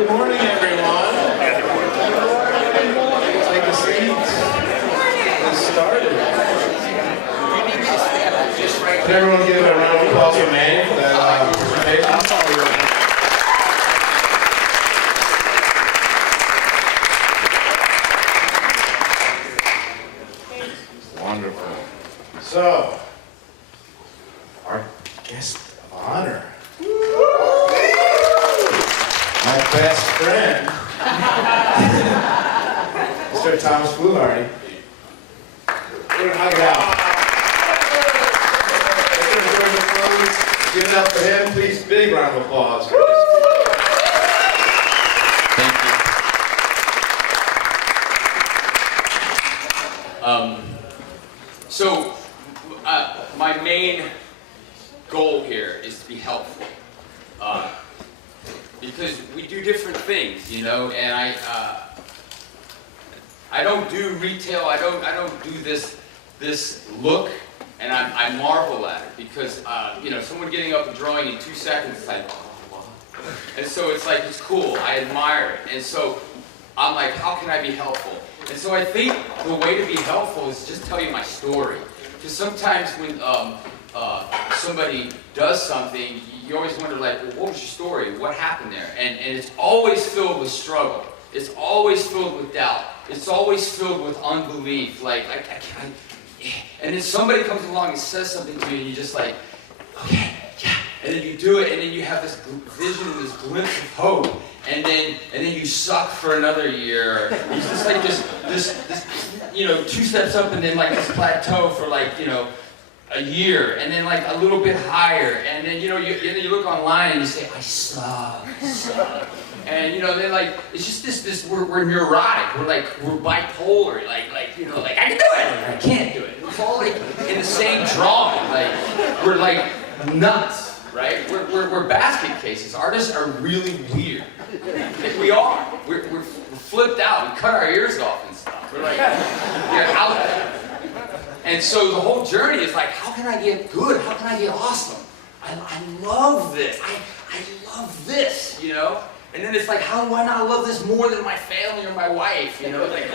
Good morning, everyone. Take a seat. Get started. Can everyone give a round of applause for Manny for that presentation? Wonderful. So, our guest of honor, my best friend, Mr. Thomas Fluharty. We're gonna hug it out. Give it up for him, please. Big round of applause. Thank you. My main goal here is to be helpful, because we do different things, you know. And I don't do retail. I don't do this look. And I marvel at it because, you know, someone getting up and drawing in 2 seconds, it's like, oh, wow. And so it's like, it's cool, I admire it. And so I'm like, how can I be helpful? And so I think the way to be helpful is just tell you my story. Because sometimes when somebody does something, you always wonder, like, well, what was your story? What happened there? And it's always filled with struggle. It's always filled with doubt. It's always filled with unbelief. Like, and then somebody comes along and says something to you, and you're just like, okay, yeah. And then you do it, and then you have this vision, this glimpse of hope, and then you suck for another year. It's just like this, you know, 2 steps up, and then like this plateau for like, you know, a year, and then like a little bit higher, and then you know, you look online and you say, I suck. And you know, then like it's just this we're neurotic, we're bipolar, like you know, like I can do it, I can't do it. It's all like in the same drawing, like we're like nuts, right? We're basket cases. Artists are really weird. We are. We're flipped out. We cut our ears off and stuff. We're like, we're out there. And so the whole journey is like, how can I get good? How can I get awesome? I love this. I love this, you know? And then it's like, how do I not love this more than my family or my wife, you know? Like,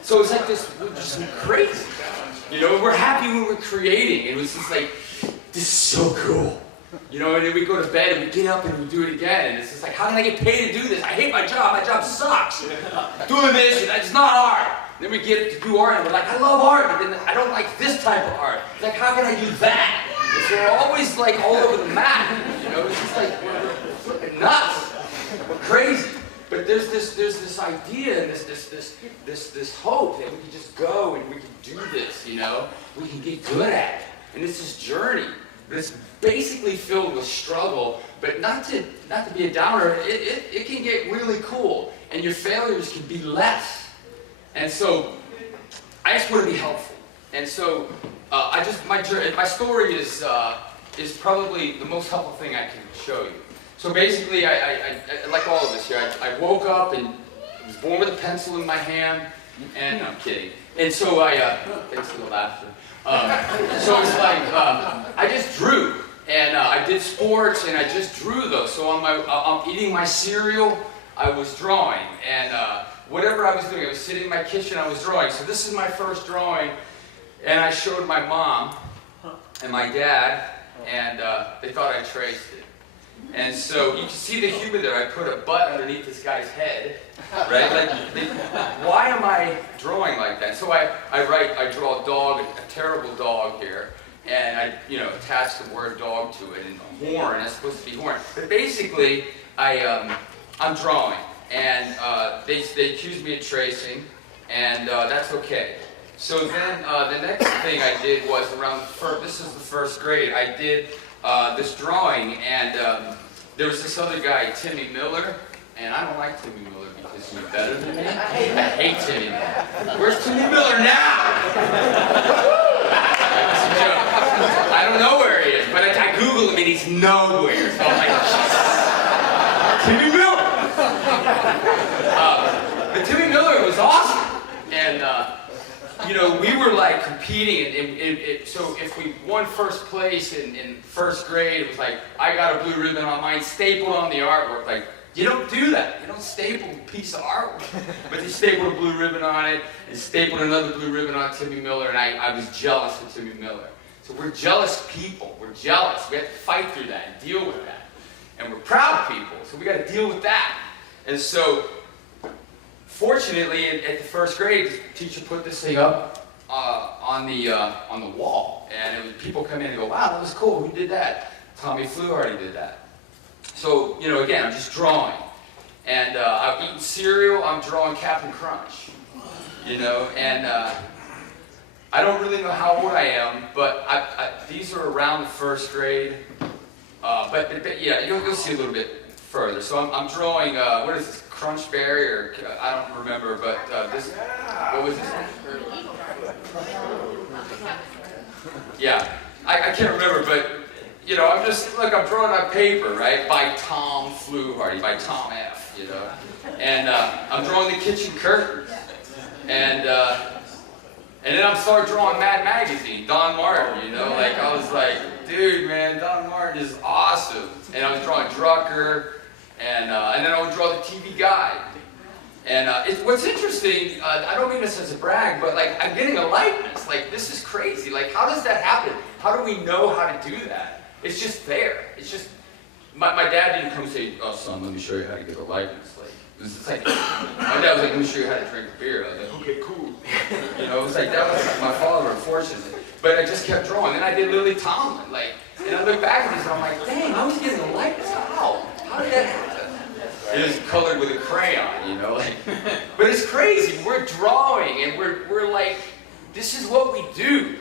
so it's like this, we're just crazy. You know, we're happy when we're creating. And it's just like, this is so cool. You know, and then we go to bed and we get up and we do it again. And it's just like, how can I get paid to do this? I hate my job sucks. Doing this, it's not art. Then we get to do art and we're like, I love art, but then I don't like this type of art. It's like, how can I do that? So we're always like all over the map. You know, it's just like, we're flipping nuts. We're crazy. But there's this idea and this hope that we can just go and we can do this, you know? We can get good at it. And it's this journey. But it's basically filled with struggle, but not to be a downer, it can get really cool. And your failures can be less. And so, I just want to be helpful. And so, my story is probably the most helpful thing I can show you. So basically, I like all of us here, I woke up and was born with a pencil in my hand, and no, I'm kidding. And so thanks for the laughter. So it's like, I just drew, and I did sports, and I just drew those. So I'm eating my cereal, I was drawing, and whatever I was doing, I was sitting in my kitchen, I was drawing. So this is my first drawing, and I showed my mom and my dad, and they thought I traced it. And so you can see the humor there. I put a butt underneath this guy's head, right? Like, why am I drawing like that? So I draw a dog, a terrible dog here, and I, you know, attach the word dog to it, and horn, that's supposed to be horn. But basically, I'm drawing, and they accused me of tracing, and that's okay. So then the next thing I did was this is the first grade, I did this drawing, and there was this other guy, Timmy Miller, and I don't like Timmy Miller because he's better than me. I hate Timmy Miller. Where's Timmy Miller now? That's a joke. I don't know where he is, but I Google him and he's nowhere. So I'm like, Timmy Miller! But Timmy Miller was awesome, and you know, we were like competing, and so if we won first place in first grade, it was like, I got a blue ribbon on mine, stapled on the artwork, like You don't do that. You don't staple a piece of artwork. But they stapled a blue ribbon on it, and stapled another blue ribbon on Timmy Miller, and I was jealous of Timmy Miller. So we're jealous people. We're jealous. We have to fight through that and deal with that. And we're proud people, so we got to deal with that. And so, fortunately, at the first grade, the teacher put this thing up on the wall, and it was, people come in and go, "Wow, that was cool. Who did that?" Tommy Fluharty did that. So, you know, again, I'm just drawing. And I'm eating cereal, I'm drawing Captain Crunch. You know, and I don't really know how old I am, but these are around the first grade. But yeah, you'll see a little bit further. So I'm drawing, what is this, Crunchberry, or I don't remember, but this, what was this? Yeah, I can't remember, but you know, I'm drawing on paper, right? By Tom Fluharty, by Tom F, you know. And I'm drawing the kitchen curtains. And then I'm start drawing Mad Magazine, Don Martin, you know. Like, I was like, dude, man, Don Martin is awesome. And I was drawing Drucker, and then I would draw the TV Guide. And what's interesting, I don't mean this as a brag, but like, I'm getting a likeness. Like, this is crazy. Like, how does that happen? How do we know how to do that? It's just there. It's just, my dad didn't come say, "Oh, son, let me show you how to get a likeness." Like, it was like, my dad was like, "Let me show you how to drink a beer." I was like, "Okay, cool." You know, it was like, that was like my father, unfortunately. But I just kept drawing. Then I did Lily Tomlin. Like, and I look back at this and I'm like, dang, I was getting a likeness. How? How did that happen? It was colored with a crayon, you know, like, but it's crazy. We're drawing and we're like, this is what we do.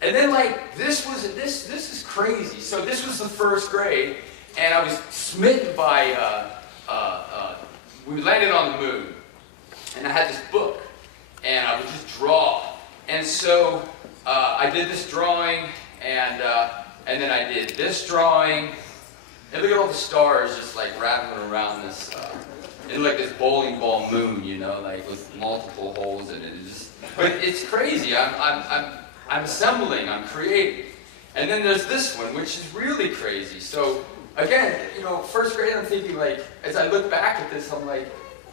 And then like, this is crazy. So this was the first grade, and I was smitten by, we landed on the moon, and I had this book, and I would just draw. And so I did this drawing, and then I did this drawing, and look at all the stars just like rattling around this, in like this bowling ball moon, you know, like with multiple holes in it. But it's crazy. I'm assembling, I'm creating. And then there's this one, which is really crazy. So again, you know, first grade, I'm thinking like, as I look back at this, I'm like,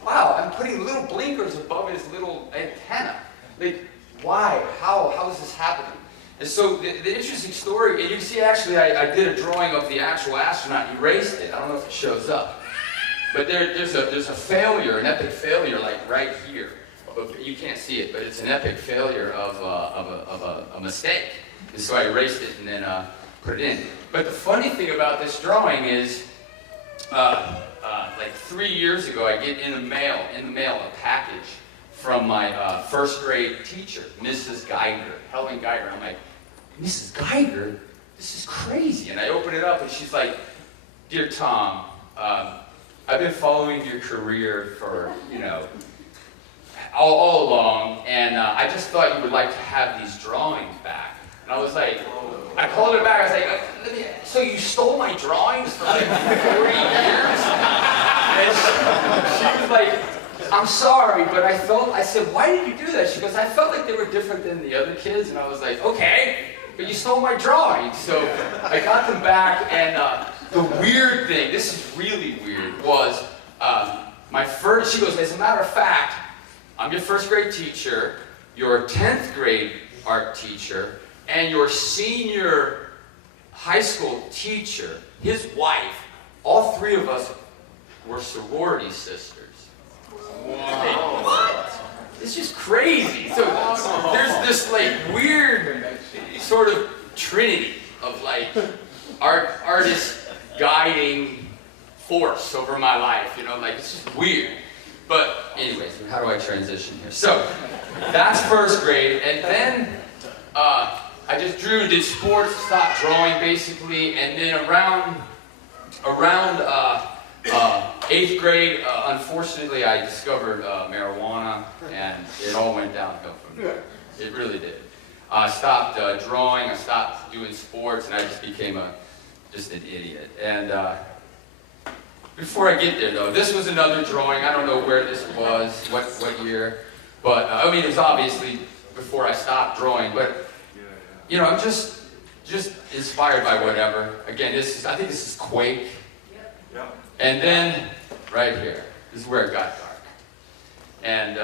wow, I'm putting little blinkers above his little antenna. Like, why? How is this happening? And so the interesting story, and you can see actually I did a drawing of the actual astronaut, erased it. I don't know if it shows up. But there's a failure, an epic failure, like right here. But you can't see it, but it's an epic failure of a mistake. And so I erased it and then put it in. But the funny thing about this drawing is, like 3 years ago, I get in the mail a package from my first grade teacher, Mrs. Geiger, Helen Geiger. I'm like, Mrs. Geiger? This is crazy. And I open it up and she's like, "Dear Tom, I've been following your career for, you know, all along, and I just thought you would like to have these drawings back." And I was like, I called her back, I was like, "So you stole my drawings for like 40 years? And she was like, "I'm sorry, but I said, "Why did you do that?" She goes, "I felt like they were different than the other kids." And I was like, "Okay, but you stole my drawings." So I got them back, and the weird thing, this is really weird, was she goes, "As a matter of fact, I'm your first grade teacher, your 10th grade art teacher, and your senior high school teacher, his wife, all three of us were sorority sisters." Wow. What? It's just crazy. So there's this like weird sort of trinity of like artist guiding force over my life, you know, like it's just weird. But anyways, how do I transition here? So that's first grade, and then I just drew, did sports, stopped drawing basically, and then around 8th grade, unfortunately, I discovered marijuana, and it all went downhill from there. It really did. I stopped drawing, I stopped doing sports, and I just became just an idiot. And before I get there, though, this was another drawing. I don't know where this was, what year, but I mean, it was obviously before I stopped drawing. But you know, I'm just inspired by whatever. Again, I think this is Quake. And then, right here, this is where it got dark. And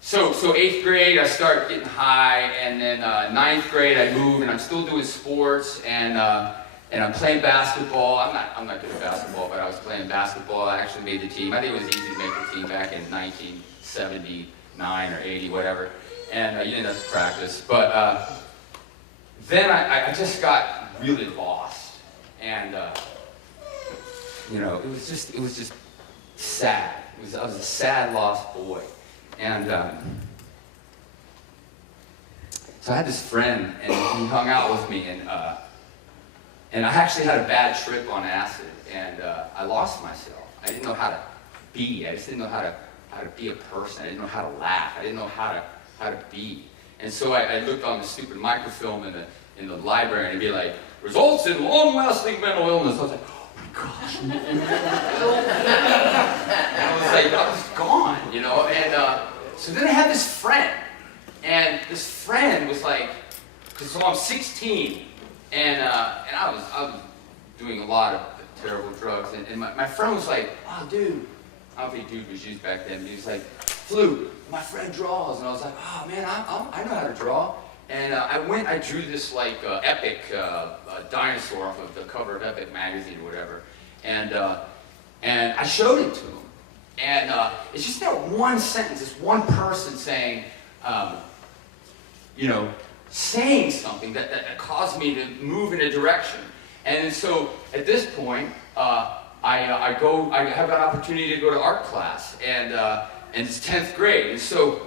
so 8th grade, I start getting high, and then 9th grade, I move, and I'm still doing sports, and I'm playing basketball. I'm not good at basketball, but I was playing basketball. I actually made the team. I think it was easy to make the team back in 1979 or 80, whatever. And you didn't have to practice. But then I just got really lost, and you know, it was just sad. I was a sad, lost boy. And so I had this friend, and he hung out with me, and I actually had a bad trip on acid, and I lost myself. I didn't know how to be. I just didn't know how to be a person. I didn't know how to laugh. I didn't know how to be. And so I looked on the stupid microfilm in the library, and it'd be like, results in long-lasting mental illness. I was like, oh my gosh, and I was like, I was gone, you know. And so then I had this friend, and this friend was like, so I'm 16, and I was doing a lot of terrible drugs, and my friend was like, oh dude, I don't think dude was used back then, but he was like, Flu, my friend draws, and I was like, oh man, I know how to draw. And I drew this like epic dinosaur off of the cover of Epic magazine or whatever, and I showed it to him. And it's just that one sentence, this one person saying, you know, saying something that caused me to move in a direction. And so at this point, I have an opportunity to go to art class, and it's 10th grade, and so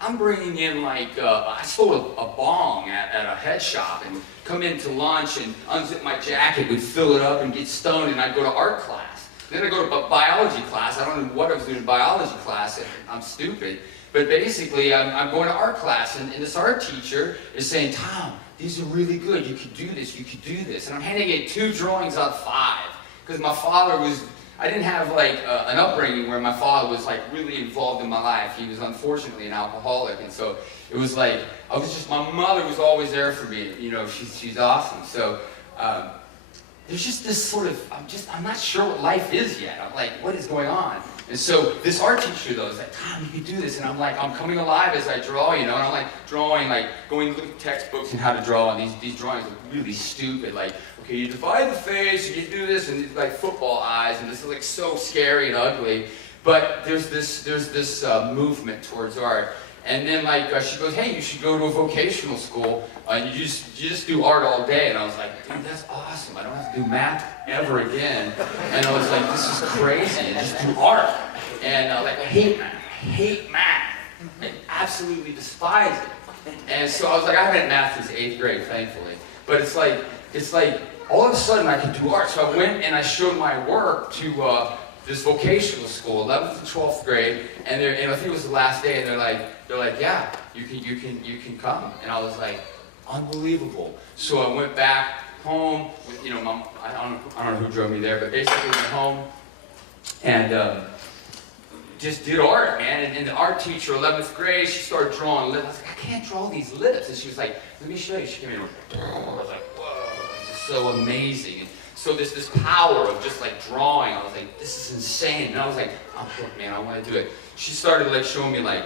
I'm bringing in like, I sold a bong at a head shop and come into lunch and unzip my jacket, would fill it up and get stoned, and I'd go to art class. Then I go to biology class. I don't know what I was doing in biology class. I'm stupid. But basically, I'm going to art class, and this art teacher is saying, Tom, these are really good. You could do this. You could do this. And I'm handing it 2 drawings out of 5 because my father was, I didn't have like an upbringing where my father was like really involved in my life. He was unfortunately an alcoholic, and so it was like my mother was always there for me. You know, she's awesome. So there's just this sort of I'm not sure what life is yet. I'm like, what is going on? And so this art teacher though is like, Tom, you can do this, and I'm like, I'm coming alive as I draw, you know, and I'm like drawing, like going to look at textbooks and how to draw, and these drawings are really stupid, like, okay, you divide the face, and you do this, and it's like football eyes, and this is like so scary and ugly. But there's this movement towards art, and then like she goes, hey, you should go to a vocational school, and you just do art all day. And I was like, dude, that's awesome. I don't have to do math ever again. And I was like, this is crazy. And just do art. And like I hate math. I absolutely despise it. And so I was like, I haven't had math since 8th grade, thankfully. But it's like all of a sudden I can do art. So I went and I showed my work to this vocational school, 11th and 12th grade, and I think it was the last day, and they're like, yeah, you can come. And I was like, unbelievable. So I went back home with, you know, Mom, I don't know who drove me there, but basically went home and just did art, man. And the art teacher, 11th grade, she started drawing lips. I was like, I can't draw these lips. And she was like, let me show you. She came in and I was like, whoa, this is so amazing. And so there's this power of just like drawing. I was like, this is insane. And I was like, I'm hooked, man, I want to do it. She started like showing me like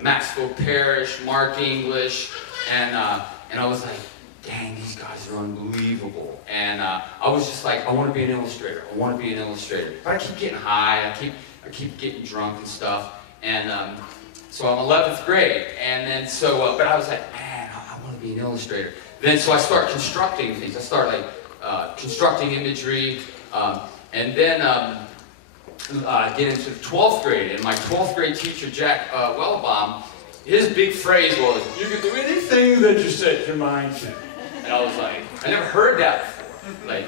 Maxwell Parrish, Mark English, and I was like, dang, these guys are unbelievable. And I was just like, I want to be an illustrator. I want to be an illustrator. But I keep getting high. I keep getting drunk and stuff. And so I'm 11th grade. And then so, but I was like, man, I want to be an illustrator. Then so I start constructing things. I start like constructing imagery. And then get into 12th grade. And my 12th grade teacher, Jack Wellbaum, his big phrase was, you can do anything that you set your mind to. And I was like, I never heard that before. Like,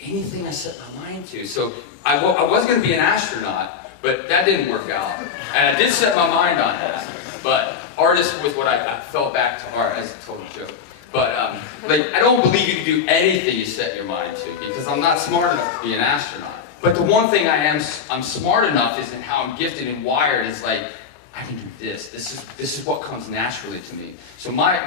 anything I set my mind to. So I was going to be an astronaut, but that didn't work out. And I did set my mind on that. But artist was what I fell back to art as a total joke. But like, I don't believe you can do anything you set your mind to, because I'm not smart enough to be an astronaut. But the one thing I'm smart enough is in how I'm gifted and wired is like, I can do this. This is what comes naturally to me. So my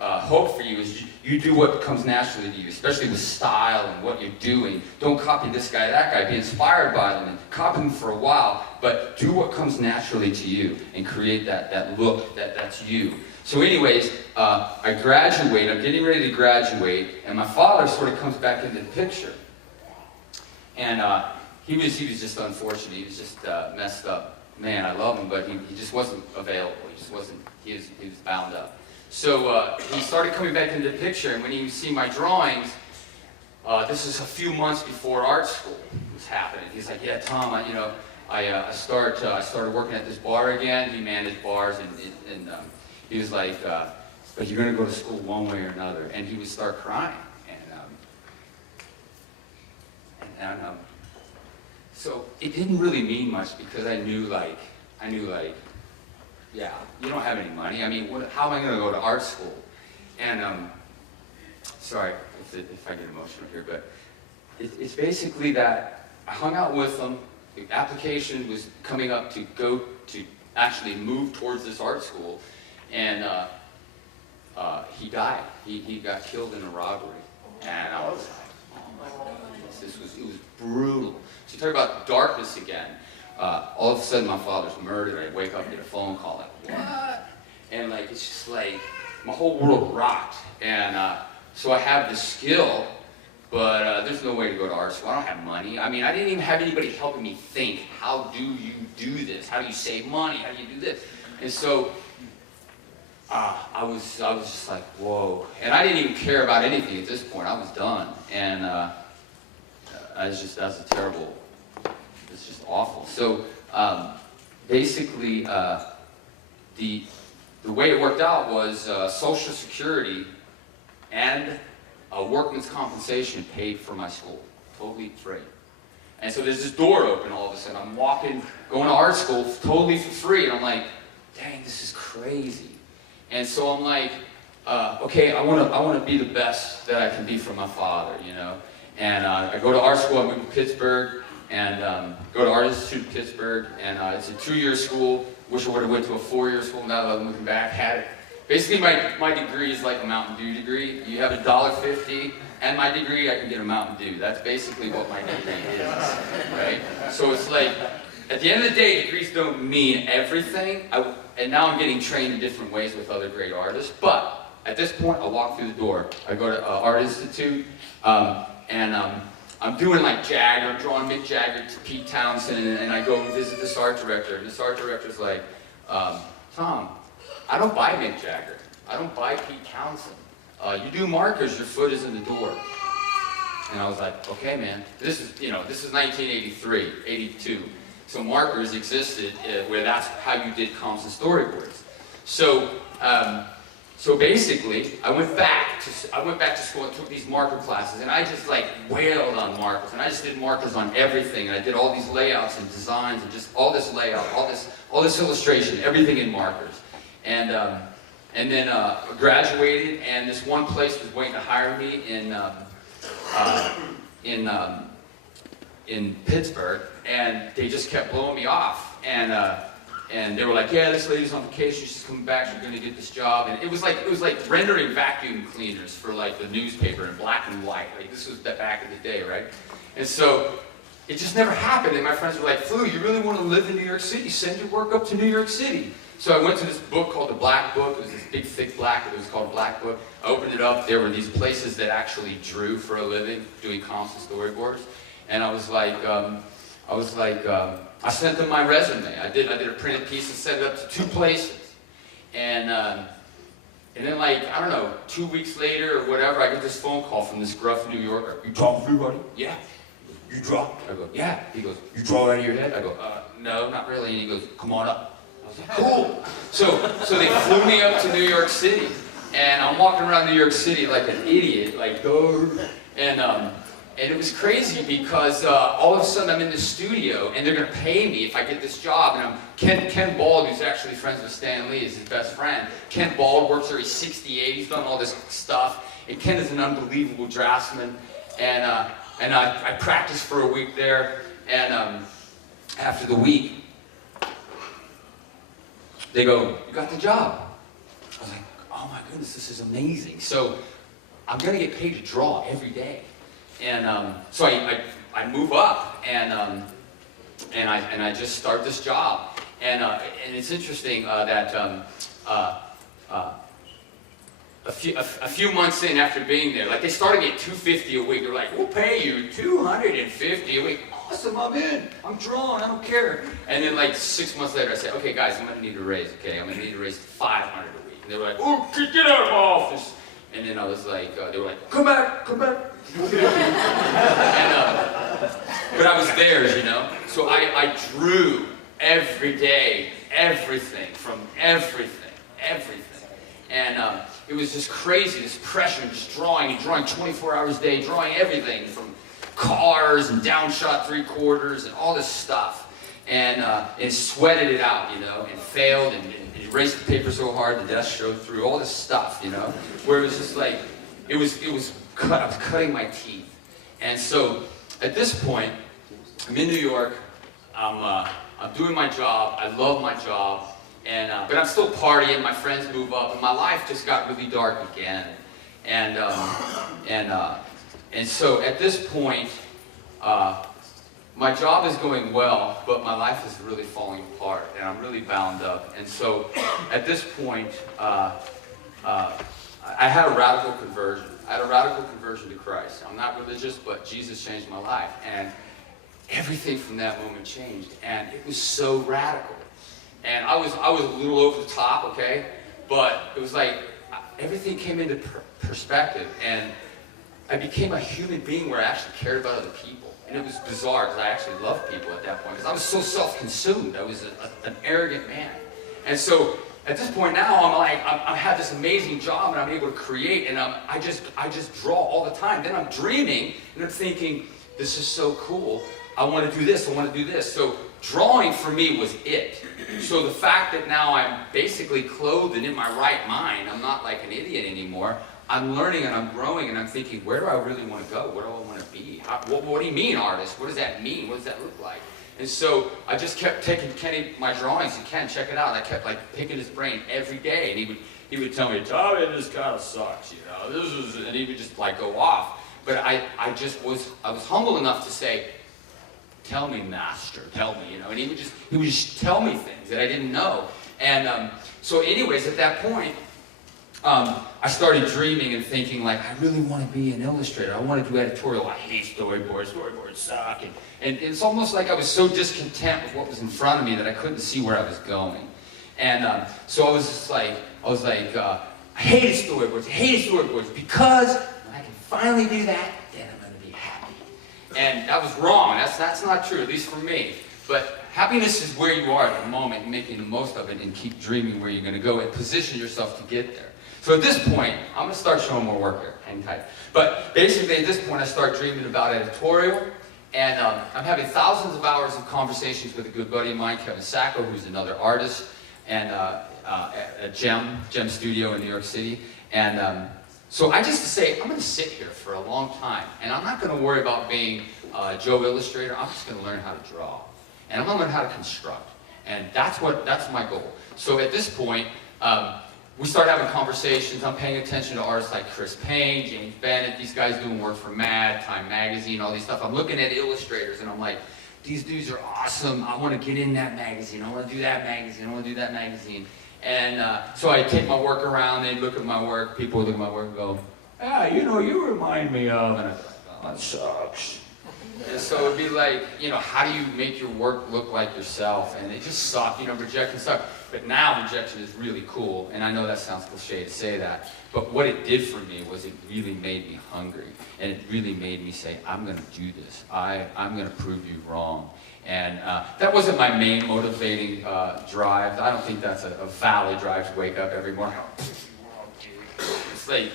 hope for you is you do what comes naturally to you, especially with style and what you're doing. Don't copy this guy, that guy. Be inspired by them and copy them for a while, but do what comes naturally to you and create that look that's you. So anyways, I graduate, I'm getting ready to graduate, and my father sort of comes back into the picture. And he was just unfortunate, he was just messed up. Man, I love him, but he just wasn't available, he was bound up. So he started coming back into the picture, and when he would see my drawings, this is a few months before art school was happening. He's like, yeah, Tom, I started working at this bar again. He managed bars, and he was like, but you're going to go to school one way or another. And he would start crying. So it didn't really mean much because I knew like, yeah, you don't have any money. I mean, how am I going to go to art school? And sorry if I get emotional here, but it's basically that I hung out with him. The application was coming up to go to actually move towards this art school, and he died. He got killed in a robbery, and I was like, oh my goodness, it was brutal. So you talk about darkness again. All of a sudden, my father's murdered. I wake up and get a phone call, like, what? And like, it's just like, my whole world rocked. And so I have this skill, but there's no way to go to art school. I don't have money. I mean, I didn't even have anybody helping me think, how do you do this? How do you save money? How do you do this? And so I was just like, whoa. And I didn't even care about anything at this point. I was done. And that's a terrible, it's just awful. So basically, the way it worked out was Social Security and workman's compensation paid for my school, totally free. And so there's this door open all of a sudden. I'm walking, going to art school totally for free, and I'm like, dang, this is crazy. And so I'm like, okay, I want to be the best that I can be for my father, you know. And I go to art school. I move to Pittsburgh, and go to Art Institute of Pittsburgh, and it's a 2-year school. Wish I would have went to a 4-year school. Now that I'm looking back, had it. Basically, my degree is like a Mountain Dew degree. You have $1.50, and my degree, I can get a Mountain Dew. That's basically what my degree is, right? So it's like, at the end of the day, degrees don't mean everything. And now I'm getting trained in different ways with other great artists. But at this point, I walk through the door. I go to Art Institute, and I'm doing like Jagger, I'm drawing Mick Jagger to Pete Townsend, and I go and visit this art director. And this art director's like, Tom, I don't buy Mick Jagger. I don't buy Pete Townsend. You do markers, your foot is in the door. And I was like, okay, man. This is 1983, 82. So markers existed where that's how you did comps and storyboards. So, so basically, I went back to school and took these marker classes, and I just like wailed on markers, and I just did markers on everything, and I did all these layouts and designs, and just all this layout, all this illustration, everything in markers, and then graduated, and this one place was waiting to hire me in Pittsburgh, and they just kept blowing me off, and they were like, yeah, this lady's on vacation, she's coming back, she's going to get this job. And it was like rendering vacuum cleaners for like the newspaper in black and white. Like this was back in the day, right? And so it just never happened. And my friends were like, Flu, you really want to live in New York City? Send your work up to New York City. So I went to this book called The Black Book. It was this big, thick black. It was called Black Book. I opened it up. There were these places that actually drew for a living, doing comps and storyboards. And I was like, I sent them my resume. I did a printed piece and sent it up to 2 places. And then like, I don't know, 2 weeks later or whatever, I get this phone call from this gruff New Yorker. You draw Fluharty? Yeah. You draw? I go, yeah. He goes, you draw out of your head? I go, no, not really. And he goes, come on up. I was like, cool. So they flew me up to New York City. And I'm walking around New York City like an idiot, like, and it was crazy because all of a sudden I'm in the studio and they're going to pay me if I get this job. And Ken Bald, who's actually friends with Stan Lee, is his best friend. Ken Bald works there, he's 68, he's done all this stuff. And Ken is an unbelievable draftsman. And I practiced for a week there. And after the week, they go, you got the job. I was like, oh my goodness, this is amazing. So I'm going to get paid to draw every day. And so I move up, and I just start this job. And it's interesting that a few months in after being there, like they started me at $250 a week. They're like, we'll pay you $250 a week. Awesome, I'm in. I'm drawing. I don't care. And then like 6 months later, I said, okay, guys, I'm gonna need a raise. Okay, I'm gonna need a raise to $500 a week. And they were like, oh, get out of my office. And then I was like, they were like, come back. But I was theirs, you know. So I drew every day, everything. And it was just crazy, this pressure, just drawing 24 hours a day, drawing everything from cars and downshot 3/4 and all this stuff. And sweated it out, you know, and failed and erased the paper so hard the desk showed through, all this stuff, you know, where it was just like, I was cutting my teeth. And so at this point, I'm in New York, I'm doing my job, I love my job, but I'm still partying, my friends move up, and my life just got really dark again. And so at this point, my job is going well, but my life is really falling apart, and I'm really bound up. And so at this point, I had a radical conversion. I had a radical conversion to Christ. I'm not religious, but Jesus changed my life. And everything from that moment changed, and it was so radical. And I was a little over the top, okay? But it was like everything came into perspective, and I became a human being where I actually cared about other people. And it was bizarre, because I actually loved people at that point, because I was so self-consumed. I was an arrogant man. And so at this point now, I'm like, I have this amazing job, and I'm able to create, and I just draw all the time. Then I'm dreaming, and I'm thinking, this is so cool. I want to do this, I want to do this. So drawing for me was it. So the fact that now I'm basically clothed and in my right mind, I'm not like an idiot anymore, I'm learning and I'm growing and I'm thinking, where do I really want to go? What do I want to be? What do you mean, artist? What does that mean? What does that look like? And so I just kept taking Kenny my drawings, and Ken, check it out. I kept like picking his brain every day, and he would tell me, Tommy, this kind of sucks, you know. And he would just like go off. But I was humble enough to say, tell me, master, tell me, you know. And he would just tell me things that I didn't know. And so anyways, at that point, I started dreaming and thinking, like, I really want to be an illustrator. I want to do editorial. I hate storyboards. Storyboards suck. And it's almost like I was so discontent with what was in front of me that I couldn't see where I was going. And so I was just like, I hated storyboards because when I can finally do that, then I'm going to be happy. And that was wrong. That's not true, at least for me. But happiness is where you are at the moment, making the most of it, and keep dreaming where you're going to go and position yourself to get there. So at this point, I'm going to start showing more work here. Hang tight. But basically, at this point, I start dreaming about editorial. And I'm having thousands of hours of conversations with a good buddy of mine, Kevin Sacco, who's another artist, and at Gem Studio in New York City. And so I just say, I'm going to sit here for a long time. And I'm not going to worry about being Joe Illustrator. I'm just going to learn how to draw. And I'm going to learn how to construct. And that's my goal. So at this point, we start having conversations. I'm paying attention to artists like Chris Payne, James Bennett, these guys doing work for Mad, Time Magazine, all these stuff. I'm looking at illustrators and I'm like, these dudes are awesome. I want to get in that magazine. I want to do that magazine. I want to do that magazine. And so I take my work around, they look at my work, people look at my work and go, ah, you know, you remind me of, and I'm like, oh, that sucks. And so it'd be like, you know, how do you make your work look like yourself? And it just sucked, you know, rejection sucked. But now rejection is really cool, and I know that sounds cliche to say that, but what it did for me was it really made me hungry, and it really made me say, I'm going to do this. I'm going to prove you wrong. And that wasn't my main motivating drive. I don't think that's a valid drive to wake up every morning. It's like,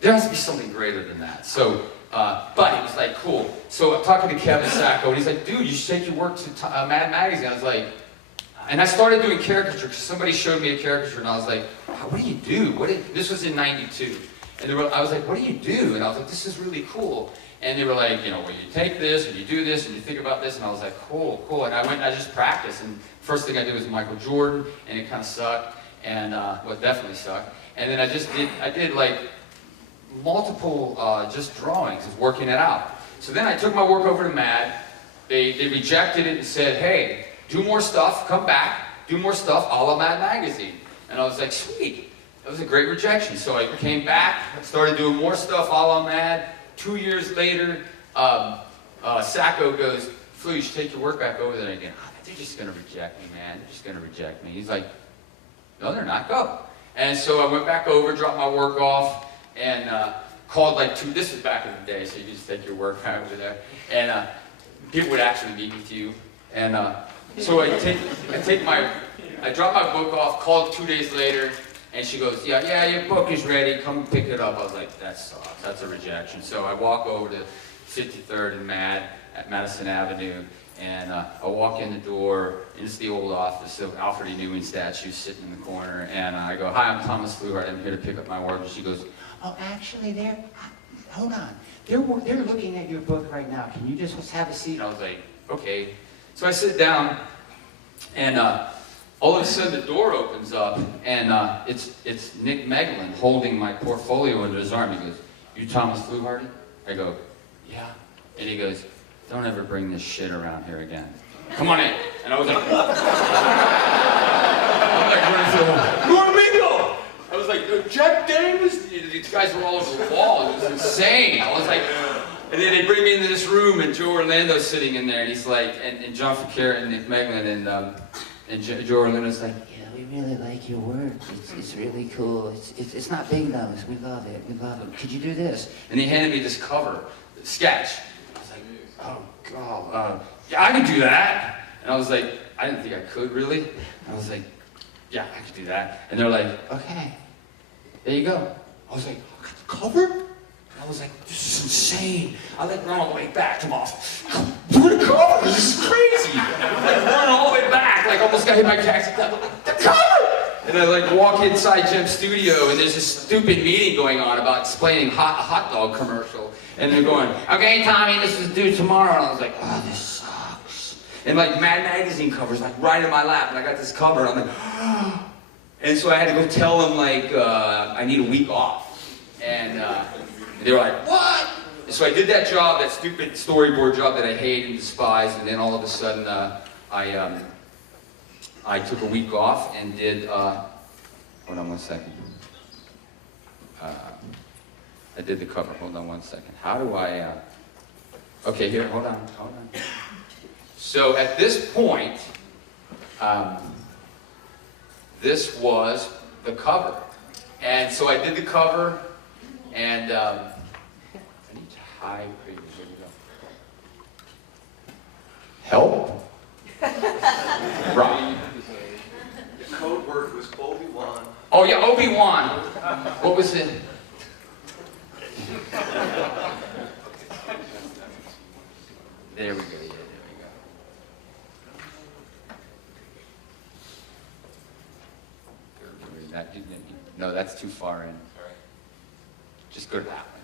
there has to be something greater than that. So, but it was like, cool. So I'm talking to Kevin Sacco, and he's like, dude, you should take your work to Mad Magazine. I was like, and I started doing caricature because somebody showed me a caricature, and I was like, what do you do? This was in '92. And I was like, what do you do? And I was like, this is really cool. And they were like, you know, well, you take this, and you do this, and you think about this. And I was like, cool, cool. And I went and I just practiced. And first thing I did was Michael Jordan, and it kind of sucked. And, well, it definitely sucked. And then I did like multiple just drawings of working it out. So then I took my work over to Mad. They rejected it and said, hey, do more stuff, come back, do more stuff a la Mad Magazine. And I was like, sweet. That was a great rejection. So I came back, started doing more stuff a la Mad. 2 years later, Sacco goes, Flu, you should take your work back over there again. Oh, they're just going to reject me, man. They're just going to reject me. He's like, no, they're not. Go. And so I went back over, dropped my work off, and called like this was back in the day, so you could just take your work back over there. And people would actually meet with you. And so I dropped my book off, called 2 days later, and she goes, yeah, your book is ready, come pick it up. I was like, that sucks, that's a rejection. So I walk over to 53rd and Mad at Madison Avenue, and I walk in the door, and it's the old office of Alfred E. Newman statue sitting in the corner, and I go, hi, I'm Thomas Fluharty, I'm here to pick up my work. And she goes, oh, actually, hold on, they're looking at your book right now, can you just have a seat? And I was like, okay. So I sit down, and all of a sudden the door opens up, and it's Nick Meglin holding my portfolio under his arm. He goes, you Thomas Fluharty? I go, yeah. And he goes, don't ever bring this shit around here again. Come on in. And I was like, Normingo! I was like, Jack Davis? These guys were all over the wall. It was insane. I was like, and then they bring me into this room, and Joe Orlando's sitting in there, and he's like, and John Fakir and Nick Meglin, and Joe Orlando's like, yeah, we really like your work. It's really cool. It's not big nose. We love it. We love it. Could you do this? And he handed me this cover, sketch. I was like, oh God, yeah, I could do that. And I was like, I didn't think I could really. I was like, yeah, I could do that. And they're like, okay, there you go. I was like, I got the cover? I was like, this is insane. I like run all the way back to my office. Do the cover, this is crazy. I run all the way back, like almost got hit by a taxi. The cover! And I like walk inside Jim's studio, and there's this stupid meeting going on about explaining a hot dog commercial. And they're going, okay, Tommy, this is due tomorrow. And I was like, oh, this sucks. And like Mad Magazine covers, like right in my lap, and I got this cover, and I'm like, oh. And so I had to go tell them like, I need a week off. And they were like, what? And so I did that job, that stupid storyboard job that I hate and despise, and then all of a sudden I took a week off and did, hold on one second. I did the cover, hold on one second. How do I, okay, here, hold on. So at this point, this was the cover. And so I did the cover, and I need to hide, here we go. Help? Right. The code word was Obi-Wan. Oh yeah, Obi-Wan. What was it? There we go, yeah, there we go. No, that's too far in. Just go to that one.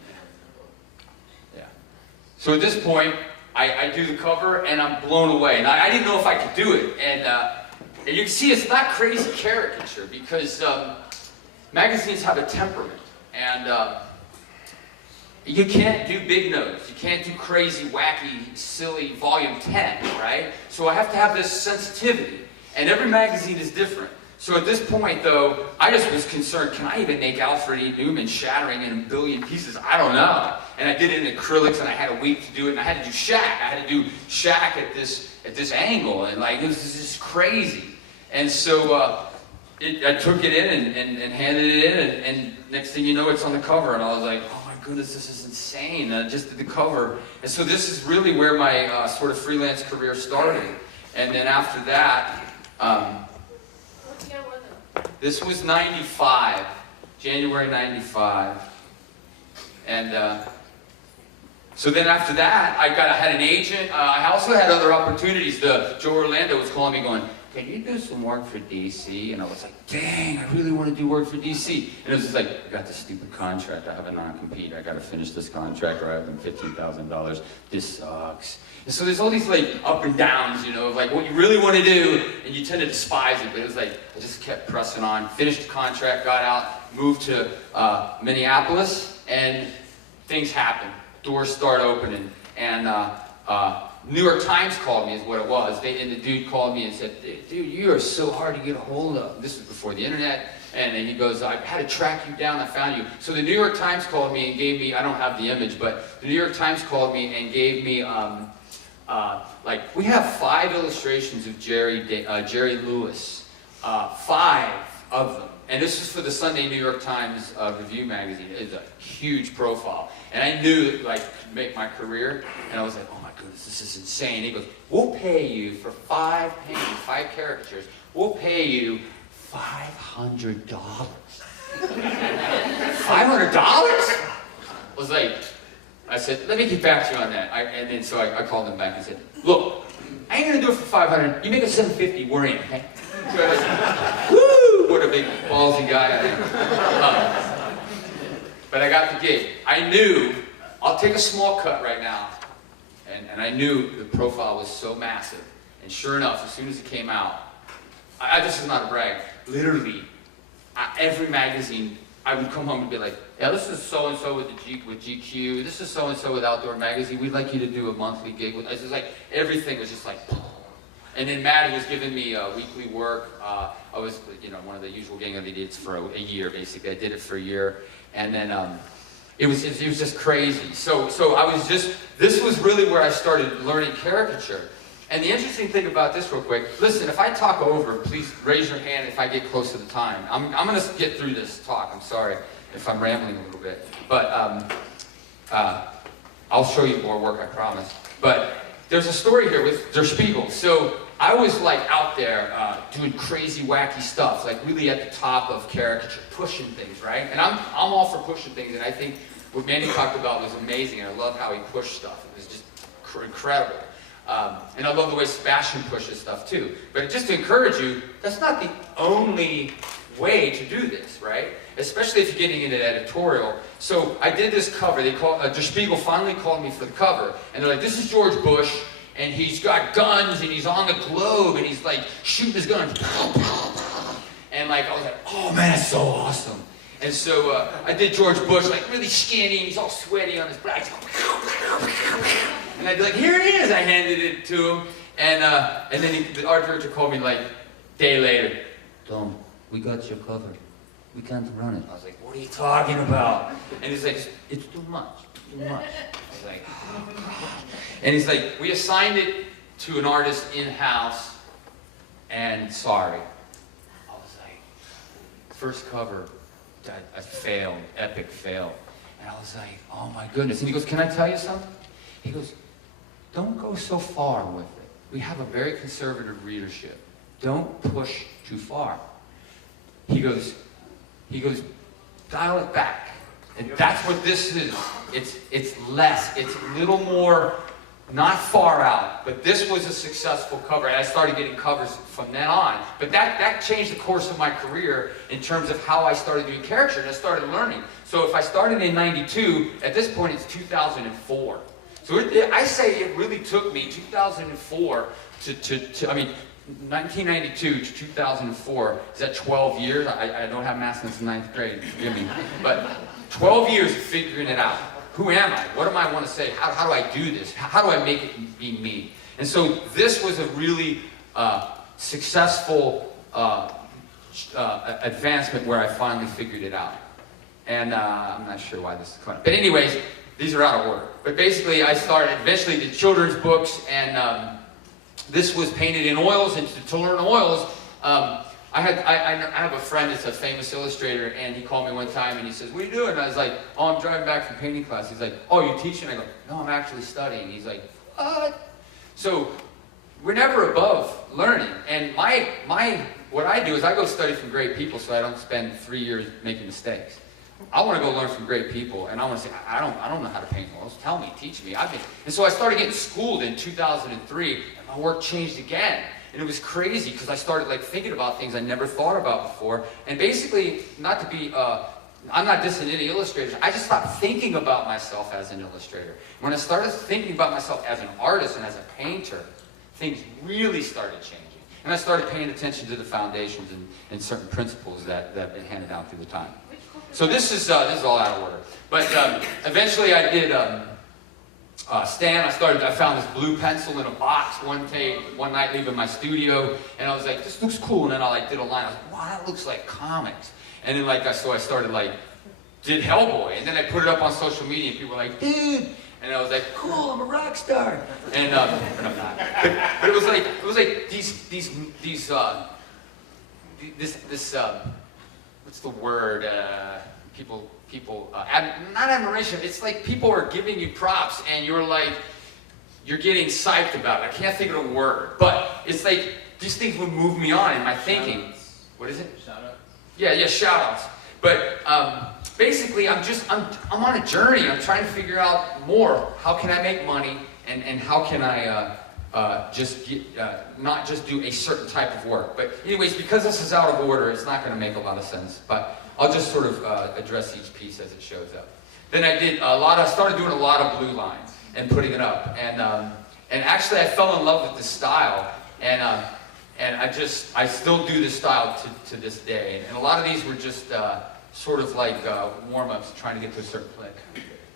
Yeah. So at this point, I do the cover, and I'm blown away. And I didn't know if I could do it. And you can see it's not crazy caricature, because magazines have a temperament. And you can't do big notes. You can't do crazy, wacky, silly volume 10, right? So I have to have this sensitivity. And every magazine is different. So at this point, though, I just was concerned, can I even make Alfred E. Newman shattering in a billion pieces? I don't know. And I did it in acrylics, and I had a week to do it, and I had to do Shaq. I had to do Shaq at this angle, and like, it was just crazy. And so I took it in and handed it in, and next thing you know, it's on the cover, and I was like, oh my goodness, this is insane. I just did the cover. And so this is really where my sort of freelance career started. And then after that, this was 95, January 95. And so then after that, I had an agent. I also had other opportunities. Joe Orlando was calling me going, can you do some work for DC? And I was like, dang, I really want to do work for DC. And it was just like, I got this stupid contract. I have a non-compete. I got to finish this contract or I have them $15,000. This sucks. And so there's all these like up and downs, you know, of like what you really want to do, and you tend to despise it. But it was like, I just kept pressing on, finished the contract, got out, moved to Minneapolis, and things happened. Doors start opening, and New York Times called me is what it was. And the dude called me and said, dude, you are so hard to get a hold of. This was before the internet. And then he goes, I had to track you down, I found you. So the New York Times called me and gave me, I don't have the image, but the New York Times called me and gave me, like, we have 5 illustrations of Jerry Lewis. 5 of them. And this was for the Sunday New York Times Review magazine. It's a huge profile. And I knew that, like, could make my career. And I was like, oh my goodness, this is insane. He goes, we'll pay you for 5 paintings, 5 caricatures. We'll pay you $500. $500? I was like, I said, let me get back to you on that. And then so I called him back and said, look, I ain't gonna do it for $500. You make it $750, we're in. Okay? So I was like, woo! What a big ballsy guy I am. But I got the gig. I knew, I'll take a small cut right now. And I knew the profile was so massive. And sure enough, as soon as it came out, this is not a brag, literally, every magazine, I would come home and be like, yeah, this is so-and-so with GQ, this is so-and-so with Outdoor Magazine, we'd like you to do a monthly gig with us. It's just like, everything was just like, and then Maddie was giving me weekly work. I was, you know, one of the usual gang idiots for a year, basically. I did it for a year, and then it was just crazy. So I was just, this was really where I started learning caricature. And the interesting thing about this real quick, listen, if I talk over, please raise your hand if I get close to the time. I'm going to get through this talk. I'm sorry if I'm rambling a little bit. But I'll show you more work, I promise. But there's a story here with Der Spiegel. So I was like out there doing crazy, wacky stuff, like really at the top of caricature, pushing things, right? And I'm all for pushing things, and I think what Manny talked about was amazing, and I love how he pushed stuff. It was just incredible. And I love the way Sebastian pushes stuff too. But just to encourage you, that's not the only way to do this, right? Especially if you're getting into editorial. So I did this cover. Der Spiegel finally called me for the cover. And they're like, this is George Bush, and he's got guns, and he's on the globe, and he's like shooting his gun. And like, I was like, oh man, that's so awesome. And so I did George Bush, like really skinny, he's all sweaty on his back. And I'd be like, here it is. I handed it to him, and then the art director called me like day later. Tom, we got your cover. We can't run it. I was like, what are you talking about? And he's like, it's too much. Too much. I was like, oh God. And he's like, we assigned it to an artist in-house, and sorry. I was like, first cover, I failed, epic fail. And I was like, oh my goodness. And he goes, can I tell you something? He goes, don't go so far with it. We have a very conservative readership. Don't push too far. He goes, dial it back. And that's what this is. It's less. It's a little more, not far out. But this was a successful cover. And I started getting covers from then on. But that changed the course of my career in terms of how I started doing caricature. And I started learning. So if I started in '92, at this point it's 2004. So I say it really took me 2004 to I mean, 1992 to 2004, is that 12 years? I don't have math since 9th grade, forgive me. But 12 years of figuring it out. Who am I? What do I want to say? How do I do this? How do I make it be me? And so this was a really successful advancement where I finally figured it out. And I'm not sure why this is coming up. But anyways, these are out of order. But basically, I started, eventually did children's books, and this was painted in oils, and to learn oils, I have a friend that's a famous illustrator, and he called me one time, and he says, what are you doing? And I was like, oh, I'm driving back from painting class. He's like, oh, you're teaching? I go, no, I'm actually studying. He's like, what? So, we're never above learning, and what I do is I go study from great people so I don't spend 3 years making mistakes. I want to go learn from great people, and I want to say, I don't know how to paint oils. Tell me, teach me. And so I started getting schooled in 2003, and my work changed again. And it was crazy because I started like thinking about things I never thought about before. And basically, not to be, I'm not dissing any illustrators, I just stopped thinking about myself as an illustrator. When I started thinking about myself as an artist and as a painter, things really started changing. And I started paying attention to the foundations and certain principles that have been handed down through the time. So this is all out of order. But eventually I did Stan. I found this blue pencil in a box one night leaving my studio, and I was like, this looks cool. And then I like did a line. I was like, wow, that looks like comics. And then like I started like did Hellboy, and then I put it up on social media, and people were like, dude. And I was like, cool, I'm a rock star. And but I'm not. But it was like what's the word? People, not admiration. It's like people are giving you props, and you're getting psyched about it. I can't think of a word, but it's like these things would move me on in my thinking. What is it? Shout out. Yeah, shout outs. But basically, I'm on a journey. I'm trying to figure out more. How can I make money, and how can I not just do a certain type of work? But anyways, because this is out of order, it's not going to make a lot of sense. But I'll just sort of address each piece as it shows up. Then I started doing a lot of blue lines and putting it up, and actually I fell in love with this style, and I still do this style to this day. And a lot of these were just sort of like warm-ups, trying to get to a certain click.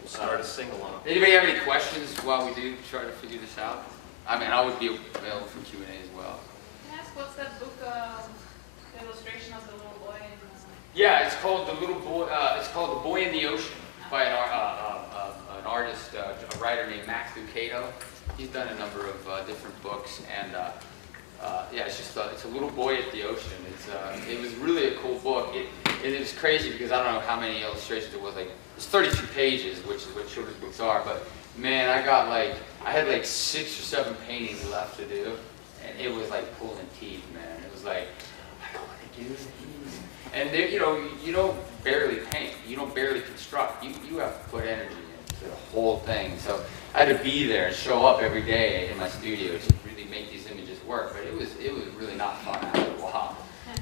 We'll start a sing-along. Anybody have any questions while we do try to figure this out? I mean, I would be available for Q&A as well. Can I ask, what's that book, the illustration of the little boy in the... Yeah, it's called The Boy in the Ocean by an artist, a writer named Max Lucado. He's done a number of different books, and yeah, it's a little boy at the ocean. It was really a cool book. It was crazy because I don't know how many illustrations it was. Like, it's 32 pages, which is what children's books are. But man, I had like 6 or 7 paintings left to do, and it was like pulling teeth, man. It was like, I don't want to do these. And then, you don't barely paint. You don't barely construct. You have to put energy into the whole thing. So I had to be there and show up every day in my studio to really make these images work. But it was really not fun after a while.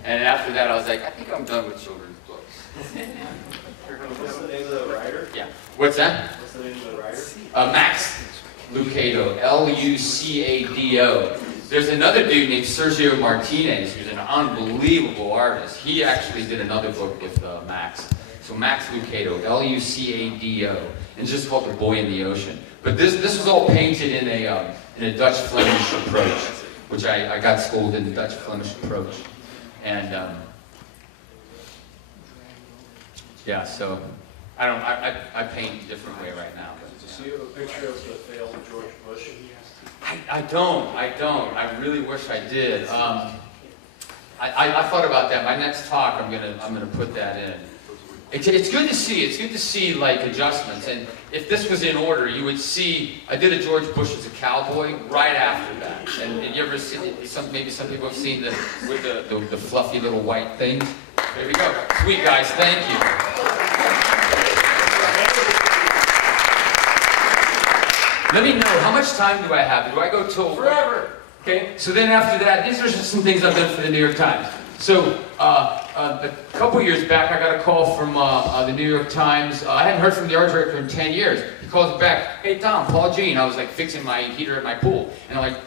And after that, I was like, I think I'm done with children's books. What's the name of the writer? Yeah. What's that? What's the name of the writer? Max Lucado, Lucado. There's another dude named Sergio Martinez, who's an unbelievable artist. He actually did another book with Max. So Max Lucado, Lucado, and it's just called The Boy in the Ocean. But this was all painted in a Dutch Flemish approach, which I got schooled in the Dutch Flemish approach, and yeah. So I paint a different way right now. Do you have a picture of the failed George Bush? I don't. I really wish I did. I thought about that. My next talk, I'm gonna put that in. It's good to see. It's good to see like adjustments. And if this was in order, you would see. I did a George Bush as a cowboy right after that. And you ever seen maybe some people have seen with the fluffy little white things. There we go. Sweet guys. Thank you. Let me know, how much time do I have? Do I go till forever? Okay, so then after that, these are just some things I've done for the New York Times. So a couple years back, I got a call from the New York Times. I hadn't heard from the art director in 10 years. He calls me back, hey Tom, Paul Jean. I was like fixing my heater at my pool. And I'm like,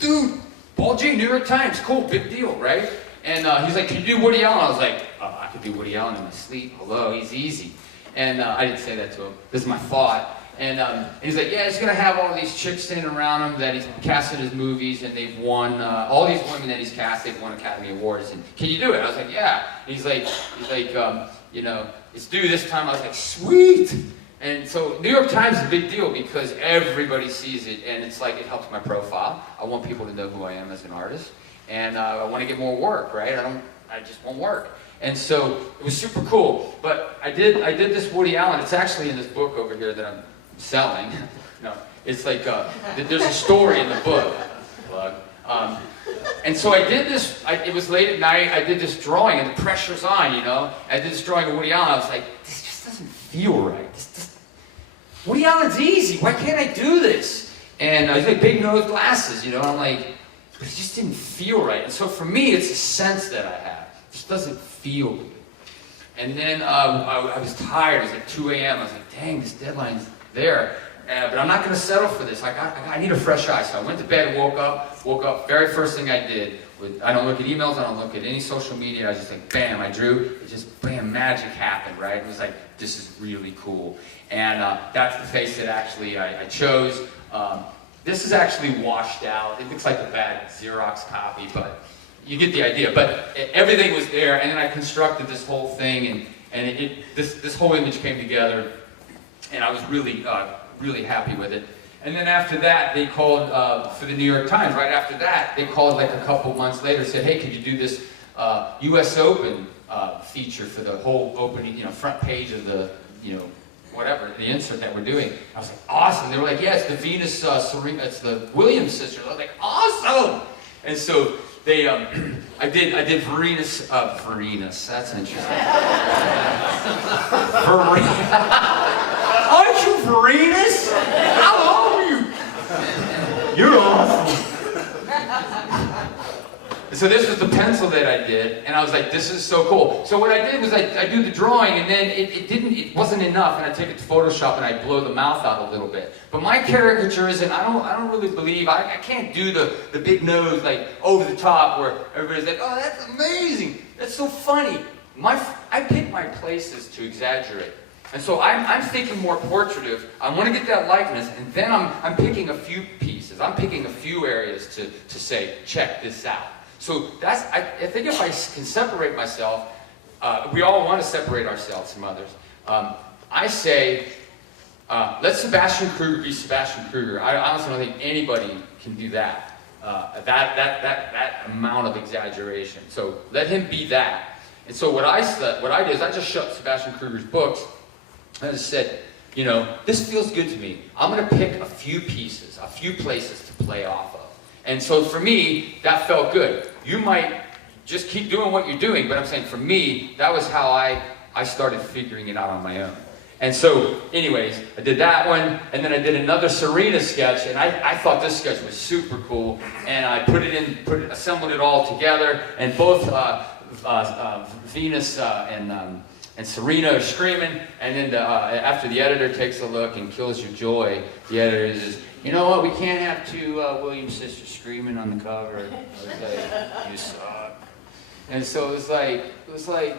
dude, Paul Jean, New York Times, cool, big deal, right? And he's like, can you do Woody Allen? I was like, I could do Woody Allen in my sleep, hello, he's easy. And I didn't say that to him, this is my thought. And he's like, yeah, he's going to have all these chicks standing around him that he's cast in his movies, and they've won, all these women that he's cast, they've won Academy Awards, and can you do it? I was like, yeah. And he's like, it's due this time. I was like, sweet. And so New York Times is a big deal because everybody sees it, and it's like, it helps my profile. I want people to know who I am as an artist, and I want to get more work, right? I just want work. And so it was super cool. But I did this Woody Allen. It's actually in this book over here that I'm selling. No, it's like there's a story in the book. And so I did this. It was late at night. I did this drawing, and the pressure's on, I did this drawing of Woody Allen. I was like, this just doesn't feel right. Woody Allen's easy. Why can't I do this? And he's like big nose glasses, I'm like, but it just didn't feel right. And so for me, it's a sense that I have. It just doesn't feel good. And then I was tired. It was like 2 a.m. I was like, dang, this deadline's there. But I'm not going to settle for this. I need a fresh eye. So I went to bed and woke up. Very first thing I did, I don't look at emails. I don't look at any social media. I was just like, bam, I drew. It just, bam, magic happened, right? It was like, this is really cool. And that's the face that actually I chose. This is actually washed out. It looks like a bad Xerox copy, but you get the idea. But everything was there, and then I constructed this whole thing, and this whole image came together, and I was really happy with it. And then after that, they called for the New York Times. Right after that, they called like a couple months later, said, hey, could you do this U.S. Open feature for the whole opening, front page of the, whatever, the insert that we're doing. I was like, awesome. They were like, yeah, it's the Venus, Serena, it's the Williams sisters. I was like, awesome. And so they, I did Verenus, that's interesting. Aren't you Verenus? How are you? You're awesome. So this was the pencil that I did, and I was like, this is so cool. So what I did was I do the drawing, and then it wasn't enough, and I take it to Photoshop and I blow the mouth out a little bit. But my caricature isn't, I don't really believe, I can't do the big nose like over the top where everybody's like, oh, that's amazing, that's so funny. I pick my places to exaggerate. And so I'm thinking more portraitive. I want to get that likeness, and then I'm picking a few pieces. I'm picking a few areas to say, check this out. So I think if I can separate myself, we all want to separate ourselves from others. I say, let Sebastian Kruger be Sebastian Kruger. I honestly don't think anybody can do that. That amount of exaggeration. So let him be that. And so what I did is I just shut Sebastian Kruger's books. I just said, this feels good to me. I'm going to pick a few pieces, a few places to play off of. And so for me, that felt good. You might just keep doing what you're doing, but I'm saying for me, that was how I started figuring it out on my own. And so, anyways, I did that one, and then I did another Serena sketch, and I thought this sketch was super cool, and I assembled it all together, and both Venus and Serena are screaming, and then after the editor takes a look and kills your joy, the editor says, you know what, we can't have two Williams sisters screaming on the cover. I was like, you suck. And so it was like,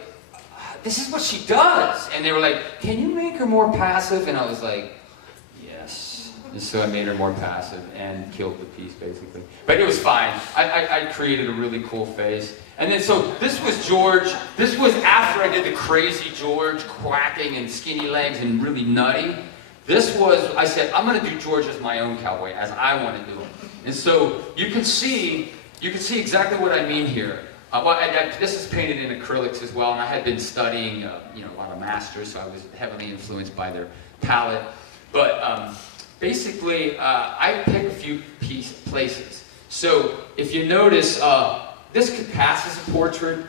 this is what she does. And they were like, can you make her more passive? And I was like, yes. And so I made her more passive and killed the piece, basically. But it was fine. I created a really cool face. And then, so this was George. This was after I did the crazy George quacking and skinny legs and really nutty. This was, I said, I'm going to do George as my own cowboy, as I want to do him. And so you can see exactly what I mean here. This is painted in acrylics as well, and I had been studying, a lot of masters, so I was heavily influenced by their palette. But basically, I pick a few places. So if you notice, this could pass as a portrait,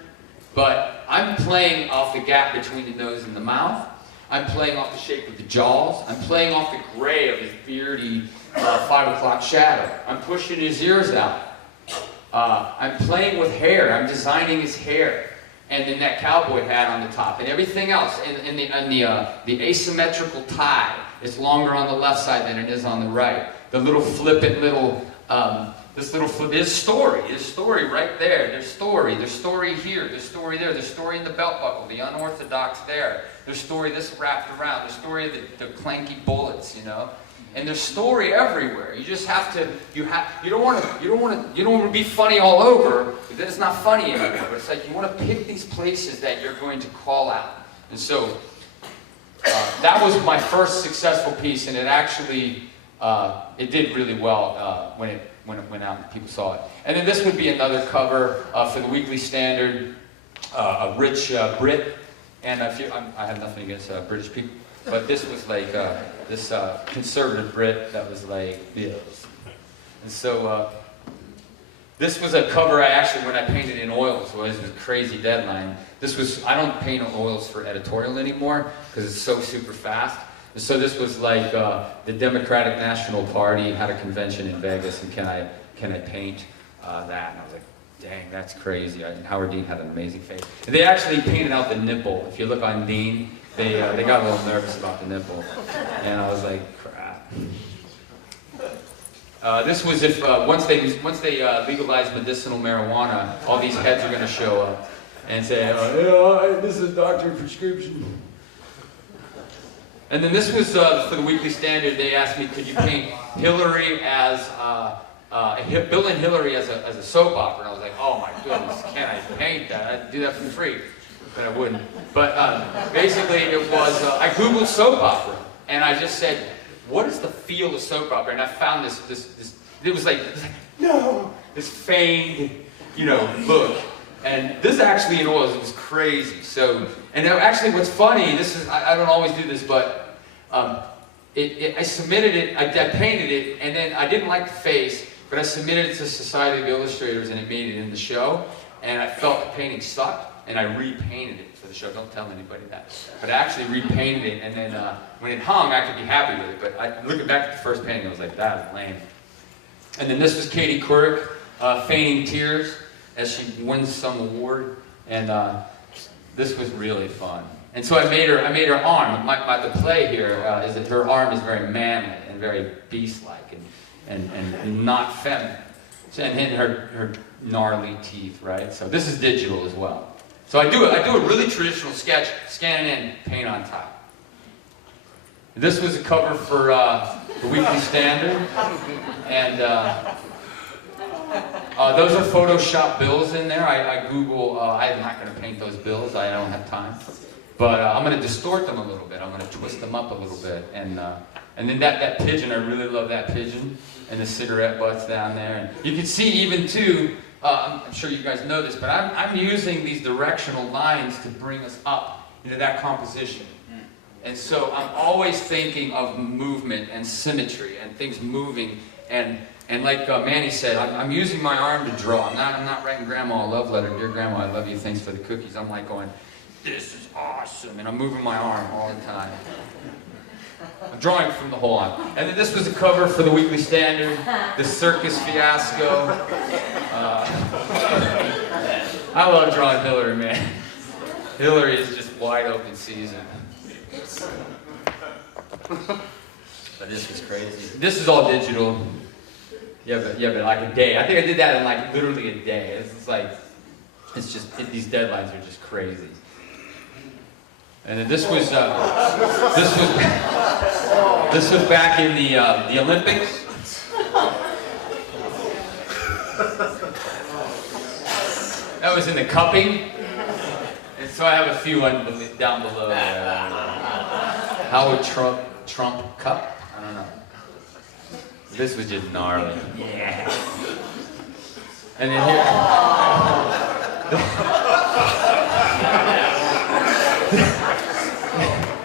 but I'm playing off the gap between the nose and the mouth. I'm playing off the shape of the jaws. I'm playing off the gray of his beardy 5 o'clock shadow. I'm pushing his ears out. I'm playing with hair. I'm designing his hair. And then that cowboy hat on the top. And everything else. And the asymmetrical tie is longer on the left side than it is on the right. The little flippant little... there's story right there. There's story here, there's story there, there's story in the belt buckle, the unorthodox there. There's story this wrapped around, there's story of the clanky bullets, And there's story everywhere. You just have to, you don't want to be funny all over, because then it's not funny anymore. But it's like you want to pick these places that you're going to call out. And so that was my first successful piece, and it actually it did really well when it went out and people saw it. And then this would be another cover for the Weekly Standard, a rich Brit. And I have nothing against British people, but this was like this conservative Brit that was like, yes. And so this was a cover when I painted in oils, so it was a crazy deadline. I don't paint oils for editorial anymore because it's so super fast. And so this was like the Democratic National Party had a convention in Vegas, and can I paint that, and I was like, dang, that's crazy. Howard Dean had an amazing face. And they actually painted out the nipple. If you look on Dean, they got a little nervous about the nipple, and I was like, crap. This was if once they legalized medicinal marijuana, all these heads are going to show up and say, this is a doctor's prescription. And then this was for the Weekly Standard. They asked me, could you paint Hillary as Bill and Hillary as a soap opera? And I was like, oh my goodness, can I paint that? I'd do that for free, but I wouldn't. But basically, it was I googled soap opera, and I just said, what is the feel of soap opera? And I found this it was like no, this feigned, look. And this actually in oils, it was crazy. So, and actually what's funny, this is, I don't always do this, but I submitted it, I painted it, and then I didn't like the face, but I submitted it to Society of Illustrators, and it made it in the show, and I felt the painting sucked, and I repainted it for the show. Don't tell anybody that. But I actually repainted it, and then when it hung, I could be happy with it, but looking back at the first painting, I was like, that is lame. And then this was Katie Couric, feigning tears as she wins some award, and this was really fun. And so I made her arm. The play here is that her arm is very manly and very beast-like and not feminine. And then her gnarly teeth, right? So this is digital as well. So I do a really traditional sketch, scan it in, paint on top. This was a cover for the Weekly Standard, and those are Photoshop bills in there. I Google, I'm not going to paint those bills, I don't have time. But I'm going to distort them a little bit, I'm going to twist them up a little bit. And then that pigeon, I really love that pigeon, and the cigarette butts down there. And you can see even too, I'm sure you guys know this, but I'm using these directional lines to bring us up into that composition. And so I'm always thinking of movement and symmetry and things moving. And like Manny said, I'm using my arm to draw. I'm not writing Grandma a love letter. Dear Grandma, I love you. Thanks for the cookies. I'm like going, this is awesome. And I'm moving my arm all the time. I'm drawing from the whole arm. And then this was a cover for the Weekly Standard, the circus fiasco. I love drawing Hillary, man. Hillary is just wide open season. But this is crazy. This is all digital. Yeah, but like a day. I think I did that in like literally a day. It's like, these deadlines are just crazy. And then this was back in the Olympics. That was in the cupping. And so I have a few down below there. How would Trump cup? I don't know. This was just gnarly. Yeah. And then here.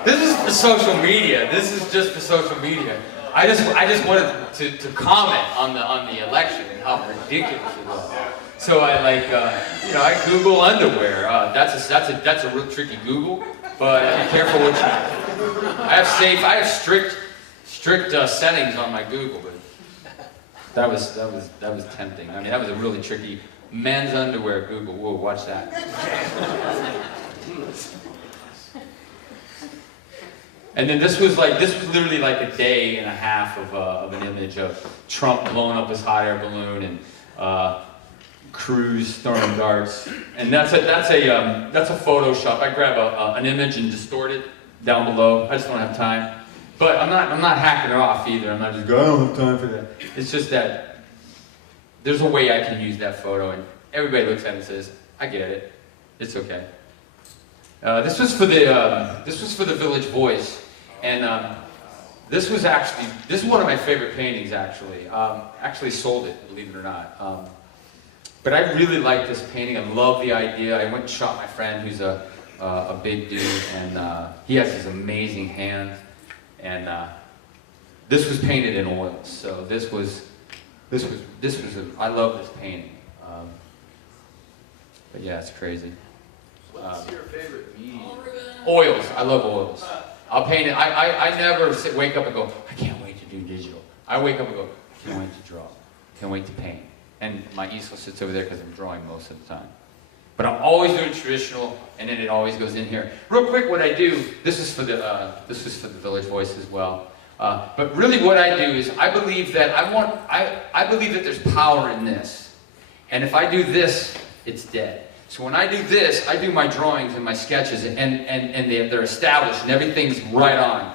This is for social media. This is just for social media. I just wanted to comment on the election and how ridiculous it was. So I I Google underwear. That's a real tricky Google, but be careful what you. I have strict settings on my Google, but that was tempting. I mean, that was a really tricky men's underwear Google. Whoa, watch that. And then this was literally like a day and a half of an image of Trump blowing up his hot air balloon and Cruz throwing darts. And that's a Photoshop. I grab an image and distort it down below. I just don't have time. But I'm not hacking it off either. I'm not just going, I don't have time for that. It's just that there's a way I can use that photo, and everybody looks at it and says, I get it. It's okay. This was for the Village Voice, and this is one of my favorite paintings actually. Actually sold it, believe it or not. But I really like this painting. I love the idea. I went and shot my friend who's a big dude, and he has these amazing hands. And this was painted in oils, so this was I love this painting. But yeah, it's crazy. What's your favorite medium? Oils. I love oils. I'll paint it. I never wake up and go, I can't wait to do digital. I wake up and go, I can't wait to draw. I can't wait to paint. And my easel sits over there because I'm drawing most of the time. But I'm always doing traditional, and then it always goes in here. Real quick, what I do, this is for the Village Voice as well. But really what I do is I believe that I believe that there's power in this. And if I do this, it's dead. So when I do this, I do my drawings and my sketches, and they're established, and everything's right on.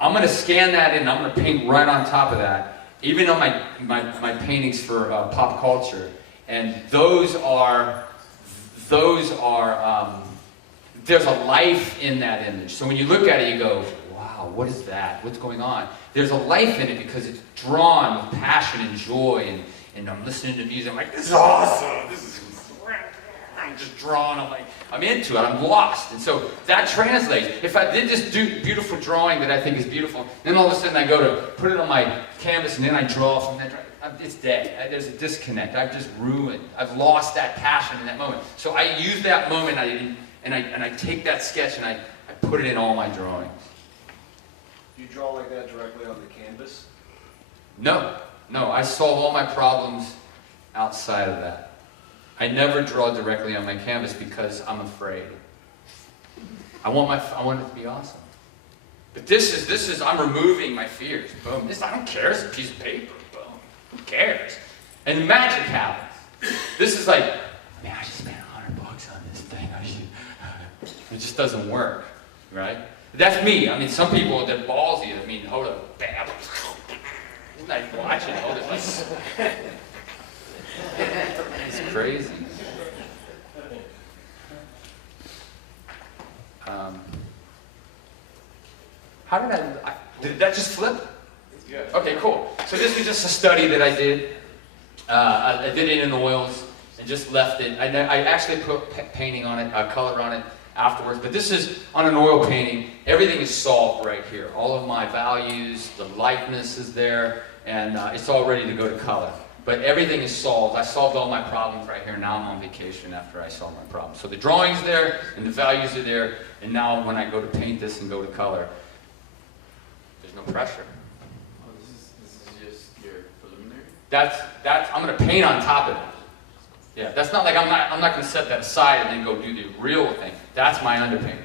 I'm going to scan that in, and I'm going to paint right on top of that, even on my paintings for pop culture. And those are, there's a life in that image. So when you look at it, you go, wow, what is that? What's going on? There's a life in it because it's drawn with passion and joy, and I'm listening to music, I'm like, this is awesome, this is, I'm just drawn, I'm into it, I'm lost. And so that translates. If I did just do beautiful drawing that I think is beautiful, then all of a sudden I go to put it on my canvas and then I draw from that, it's dead. There's a disconnect. I've just ruined. I've lost that passion in that moment. So I use that moment and I take that sketch and I put it in all my drawings. Do you draw like that directly on the canvas? No, I solve all my problems outside of that. I never draw directly on my canvas because I'm afraid. I want it to be awesome. But this is I'm removing my fears. Boom. I don't care. It's a piece of paper. Boom. Who cares? And magic happens. This is like, man, I just spent $100 on this thing. It just doesn't work, right? That's me. I mean, some people, they're ballsy. I mean, hold up, bam. Like watching all this. It's crazy. How did that just flip? Yeah. Okay, cool. So this was just a study that I did. I did it in oils and just left it. I actually put painting on it, color on it afterwards. But this is on an oil painting. Everything is solved right here. All of my values, the lightness is there, and it's all ready to go to color. But everything is solved. I solved all my problems right here. Now I'm on vacation after I solved my problems. So the drawing's there, and the values are there, and now when I go to paint this and go to color, there's no pressure. Oh, this is just your preliminary? I'm going to paint on top of it. Yeah, that's not like I'm not going to set that aside and then go do the real thing. That's my underpainting.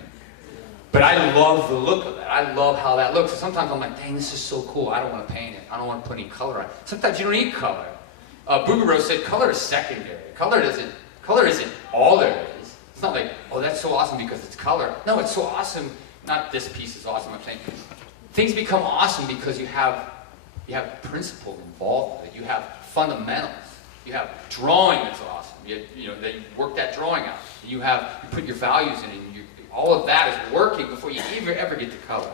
But I love the look of that. I love how that looks. And sometimes I'm like, dang, this is so cool. I don't want to paint it. I don't want to put any color on it. Sometimes you don't need color. Bouguereau said color is secondary. Color isn't all there is. It's not like, oh, that's so awesome because it's color. No, it's so awesome. Not this piece is awesome. I'm saying things become awesome because you have principle involved with it. You have fundamentals. You have drawing that's awesome. They work that drawing out. You put your values in it. And all of that is working before you ever get to color.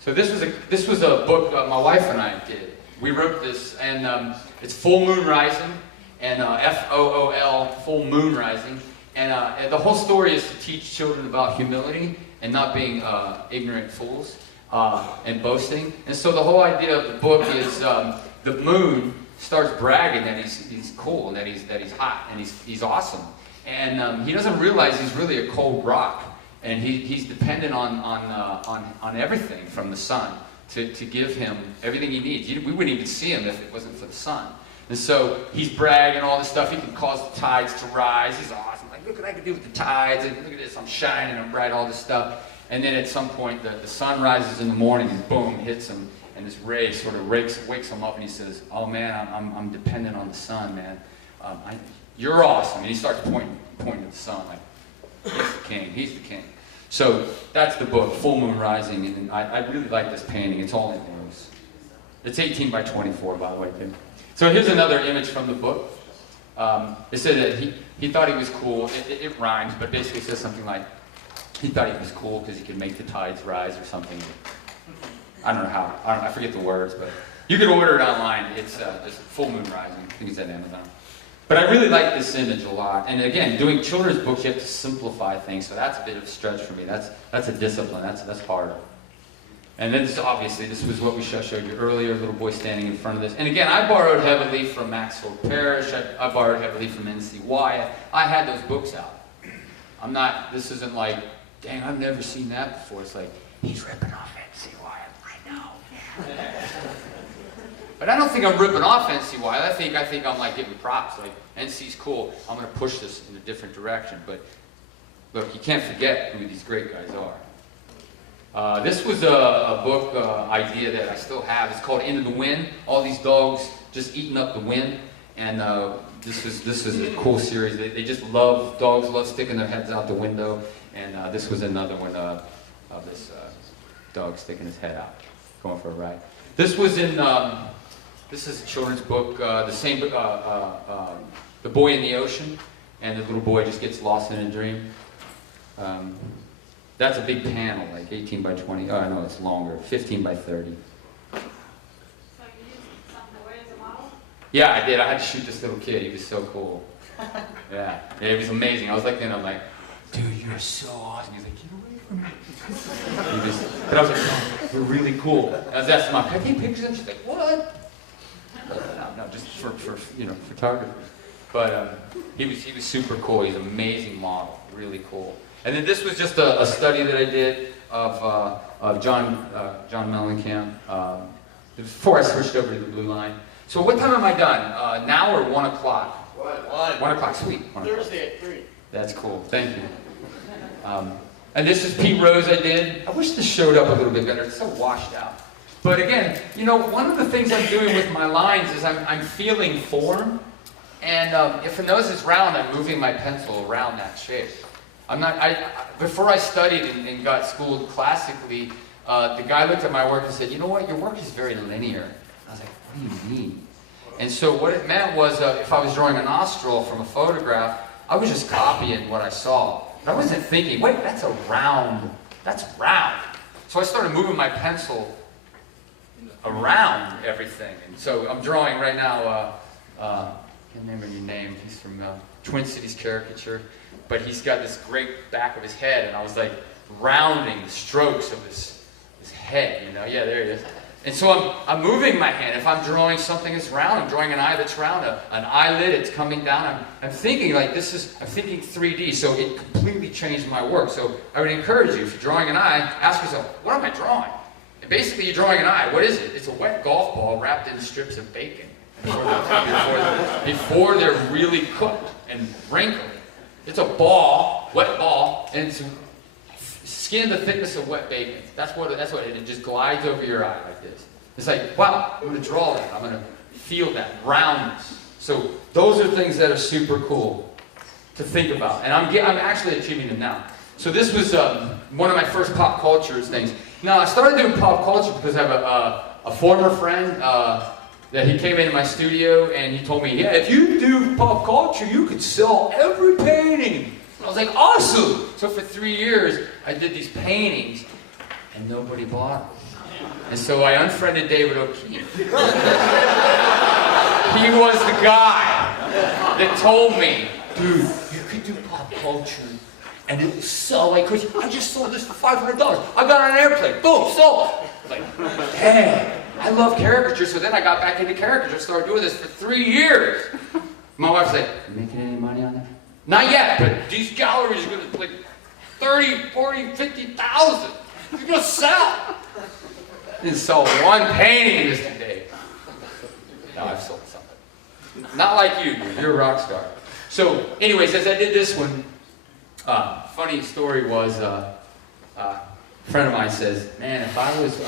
So this was a book my wife and I did. We wrote this, and it's Full Moon Rising, and FOOL, Full Moon Rising, and the whole story is to teach children about humility and not being ignorant fools and boasting. And so the whole idea of the book is the moon starts bragging that he's cool and that he's hot and he's awesome, and he doesn't realize he's really a cold rock, and he's dependent on everything from the sun to give him everything he needs. We wouldn't even see him if it wasn't for the sun. And so he's bragging all this stuff. He can cause the tides to rise. He's awesome. Like, look what I can do with the tides. And look at this. I'm shining. I'm bright. All this stuff. And then at some point, the sun rises in the morning and boom, hits him. And this ray sort of wakes him up, and he says, "Oh man, I'm dependent on the sun, man. You're awesome." And he starts pointing at the sun, like, he's the king. He's the king. So that's the book, Full Moon Rising, and I really like this painting. It's all in oils. It's 18 by 24, by the way, too. So here's another image from the book. It said that he thought he was cool. It rhymes, but basically says something like, he thought he was cool because he could make the tides rise or something. I don't know how. I forget the words, but you can order it online. It's just Full Moon Rising. I think it's at Amazon. But I really like this image a lot. And again, doing children's books, you have to simplify things. So that's a bit of a stretch for me. That's a discipline. That's harder. And then obviously, this was what we showed you earlier, a little boy standing in front of this. And again, I borrowed heavily from Maxfield Parrish. I borrowed heavily from N.C. Wyatt. I had those books out. This isn't like, dang, I've never seen that before. It's like, he's ripping off N.C. Wyatt right now. But I don't think I'm ripping off NC Wiley. I think I'm like giving props. Like, NC's cool. I'm going to push this in a different direction. But look, you can't forget who these great guys are. This was a book idea that I still have. It's called Into the Wind. All these dogs just eating up the wind. And this is a cool series. They just love, dogs love sticking their heads out the window. And this was another one of this dog sticking his head out, going for a ride. This was in, this is a children's book, the same book, The Boy in the Ocean. And the little boy just gets lost in a dream. That's a big panel, like 18 by 20. Oh, no, it's longer, 15 by 30. So you used some boy as a model? Yeah, I did. I had to shoot this little kid. He was so cool. Yeah, it was amazing. I was like, I'm like, dude, you're so awesome. He's like, get away from me. But I was like, oh, you're really cool. I was asking Mom, can I take pictures? And she's like, what? No, just for photography. But he was super cool. He's an amazing model, really cool. And then this was just a study that I did of John Mellencamp before I switched over to the blue line. So what time am I done? Now or 1 o'clock? 1 o'clock, sweet. 1 o'clock. Thursday at 3. That's cool, thank you. And this is Pete Rose I did. I wish this showed up a little bit better. It's so washed out. But again, one of the things I'm doing with my lines is I'm feeling form. And if a nose is round, I'm moving my pencil around that shape. Before I studied and got schooled classically, the guy looked at my work and said, you know what, your work is very linear. I was like, what do you mean? And so what it meant was if I was drawing a nostril from a photograph, I was just copying what I saw. But I wasn't thinking, wait, that's round. So I started moving my pencil around everything. And so I'm drawing right now, I can't remember your name, he's from Twin Cities Caricature. But he's got this great back of his head, and I was like rounding the strokes of his head, Yeah, there he is. And so I'm moving my hand. If I'm drawing something that's round, I'm drawing an eye that's round, an eyelid, it's coming down. I'm thinking like I'm thinking 3D, so it completely changed my work. So I would encourage you, if you're drawing an eye, ask yourself, what am I drawing? And basically you're drawing an eye. What is it? It's a wet golf ball wrapped in strips of bacon before they're really cooked and wrinkled. It's a ball, wet ball, and it's skin the thickness of wet bacon. That's what it just glides over your eye like this. It's like, wow, I'm going to draw that. I'm going to feel that roundness. So those are things that are super cool to think about, and I'm actually achieving them now. So this was one of my first pop culture things. Now I started doing pop culture because I have a former friend. That he came into my studio and he told me, yeah, if you do pop culture, you could sell every painting. And I was like, awesome! So for 3 years, I did these paintings and nobody bought them. And so I unfriended David O'Keefe. He was the guy that told me, dude, you could do pop culture and it will sell like crazy. I just sold this for $500. I got on an airplane, boom, sold. Like, dang. I love caricature, so then I got back into caricature, started doing this for 3 years. My wife's like, you making any money on that? Not yet, but these galleries are going to like 30, 40, 50,000. You're going to sell. Didn't sell one painting this day. No, I've sold something. Not like you, dude. You're a rock star. So, anyways, as I did this one, funny story was, a friend of mine says, man, if I was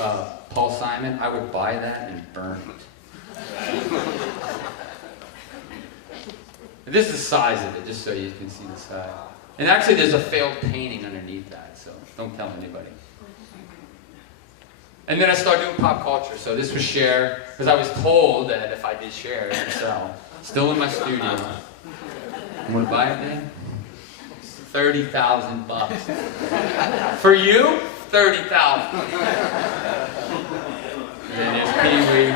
Paul Simon, I would buy that and burn it. This is the size of it, just so you can see the size. And actually there's a failed painting underneath that, so don't tell anybody. And then I started doing pop culture, so this was Cher, because I was told that if I did Cher, it would sell. Still in my studio. You want to buy it then? $30,000. For you? 30,000. And there's Pee-wee.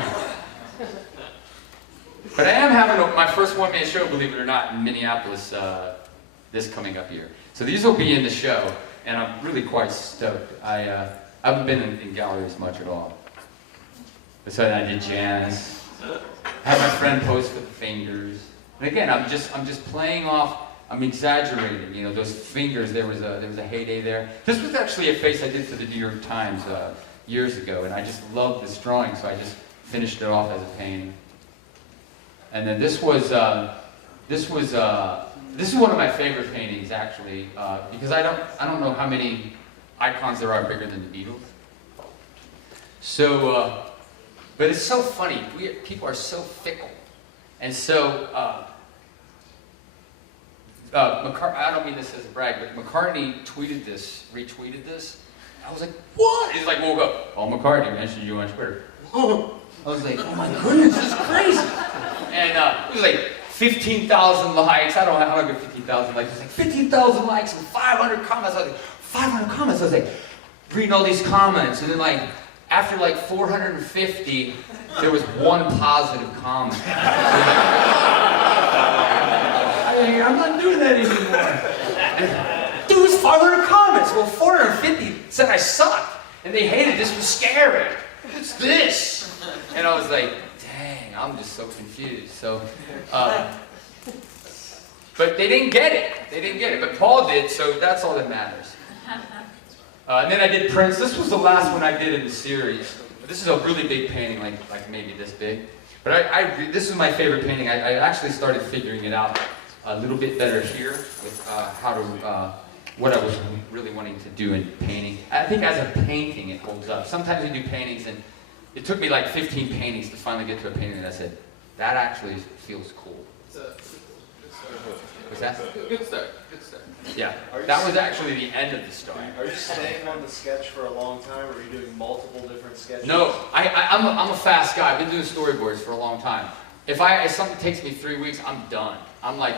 But I am having my first one-man show, believe it or not, in Minneapolis this coming up year. So these will be in the show, and I'm really quite stoked. I haven't been in galleries much at all. Besides, I did jazz. I had my friend pose for the fingers. And again, I'm just playing off. I'm exaggerating, those fingers. There was a heyday there. This was actually a face I did for the New York Times years ago, and I just loved this drawing, so I just finished it off as a painting. And then this is one of my favorite paintings actually, because I don't know how many icons there are bigger than the Beatles. So, but it's so funny. People are so fickle, and so I don't mean this as a brag, but McCartney retweeted this. I was like, what? He's like, woke up. Oh, McCartney mentioned you on Twitter. I was like, oh my goodness, this is crazy. And it was like 15,000 likes. I don't know how I get 15,000 likes. It was like 15,000 likes and 500 comments. I was like, 500 comments. I was like, reading all these comments, and then like after like 450, there was one positive comment. I'm not doing that anymore. Dude, it was 500 comments. Well, 450 said I sucked, and they hated it. This was scary. What's this? And I was like, dang, I'm just so confused. So, but they didn't get it. They didn't get it. But Paul did, so that's all that matters. And then I did Prince. This was the last one I did in the series. This is a really big painting, like maybe this big. But this is my favorite painting. I actually started figuring it out a little bit better here with what I was really wanting to do in painting. I think as a painting it holds up. Sometimes we do paintings, and it took me like 15 paintings to finally get to a painting that I said, that actually feels cool. Was that? Good start. Yeah, that was actually the end of the story. Are you staying on the sketch for a long time, or are you doing multiple different sketches? No, I'm a fast guy. I've been doing storyboards for a long time. If something takes me 3 weeks, I'm done. I'm like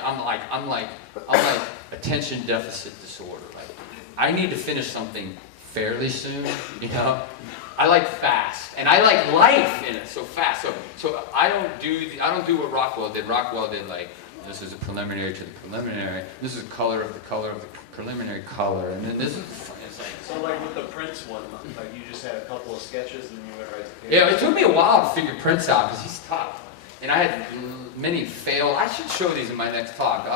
attention deficit disorder. Like, I need to finish something fairly soon. You know, I like fast, and I like life in it so fast. So I don't do what Rockwell did. Rockwell did like, this is a preliminary to the preliminary. This is color of the preliminary color, and then this is. It's like, so like with the Prince one, like you just had a couple of sketches and you went right to painting. yeah, it took me a while to figure Prince out because he's tough. And I had many fail. I should show these in my next talk.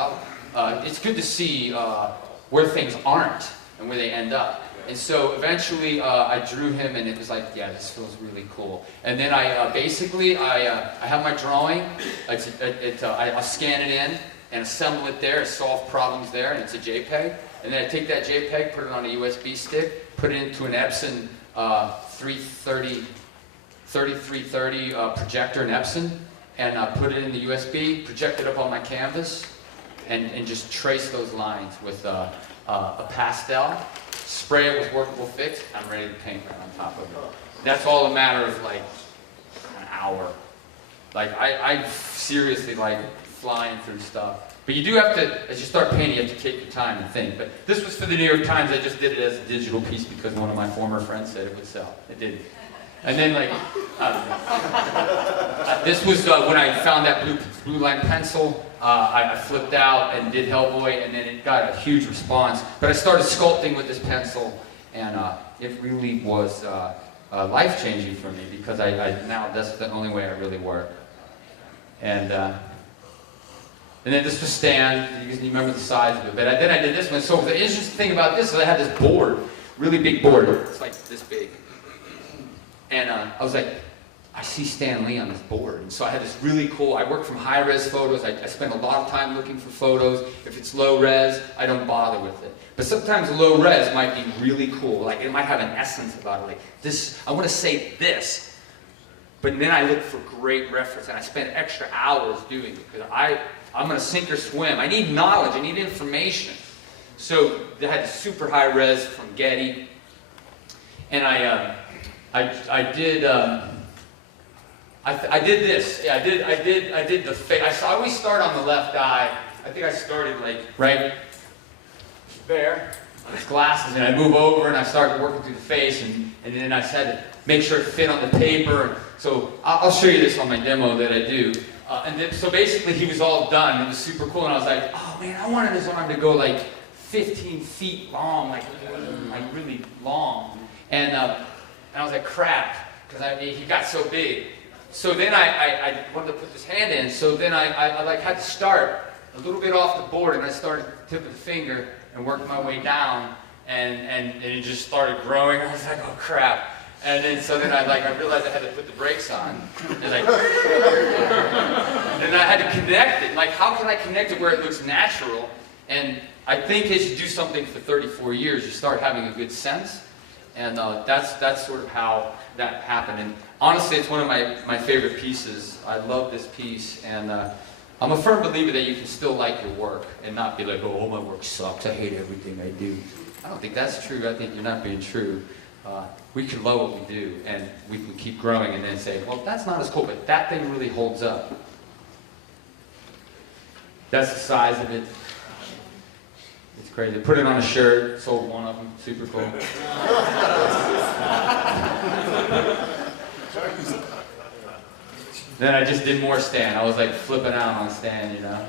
It's good to see where things aren't and where they end up. And so eventually I drew him, and it was like, yeah, this feels really cool. And then I have my drawing. I'll scan it in and assemble it there, solve problems there, and it's a JPEG. And then I take that JPEG, put it on a USB stick, put it into an Epson 3330 projector in Epson, and put it in the USB, project it up on my canvas, and just trace those lines with a pastel, spray it with workable fix, I'm ready to paint right on top of it. That's all a matter of like an hour. Like I seriously like flying through stuff. But you do have to, as you start painting, you have to take your time and think. But this was for the New York Times. I just did it as a digital piece because one of my former friends said it would sell. It didn't. And then like, this was when I found that blue line pencil. I flipped out and did Hellboy, and then it got a huge response. But I started sculpting with this pencil, and it really was life-changing for me because now that's the only way I really work. And then this was Stan. You remember the size of it. But then I did this one. So the interesting thing about this is I had this board, really big board. It's like this big. And I was like, I see Stan Lee on this board. And so I had this really cool, I work from high-res photos. I spend a lot of time looking for photos. If it's low-res, I don't bother with it. But sometimes low-res might be really cool. Like, it might have an essence about it. Like, this, I want to say this. But then I look for great reference, and I spend extra hours doing it. Because I'm going to sink or swim. I need knowledge. I need information. So they had the super high-res from Getty. And I did this. Yeah, I did the face. I always start on the left eye. I think I started like right there on his glasses, and I move over and I start working through the face, and then I had to make sure it fit on the paper. So I'll show you this on my demo that I do. And then, so basically he was all done. It was super cool, and I was like, oh man, I wanted his arm to go like 15 feet long, like really long. And I was like, crap, because he got so big. So then I wanted to put this hand in, so then I like had to start a little bit off the board, and I started tip of the finger and worked my way down, and it just started growing. I was like, oh crap. And then so then I realized I had to put the brakes on. And like, and I had to connect it. Like, how can I connect it where it looks natural? And I think as you do something for 34 years, you start having a good sense. And that's sort of how that happened. And honestly, it's one of my favorite pieces. I love this piece, and I'm a firm believer that you can still like your work and not be like, oh, my work sucks, I hate everything I do. I don't think that's true. I think you're not being true. We can love what we do, and we can keep growing and then say, well, that's not as cool, but that thing really holds up. That's the size of it. It's crazy. Put it on a shirt, sold one of them, super cool. Then I just did more stand. I was like flipping out on stand, you know.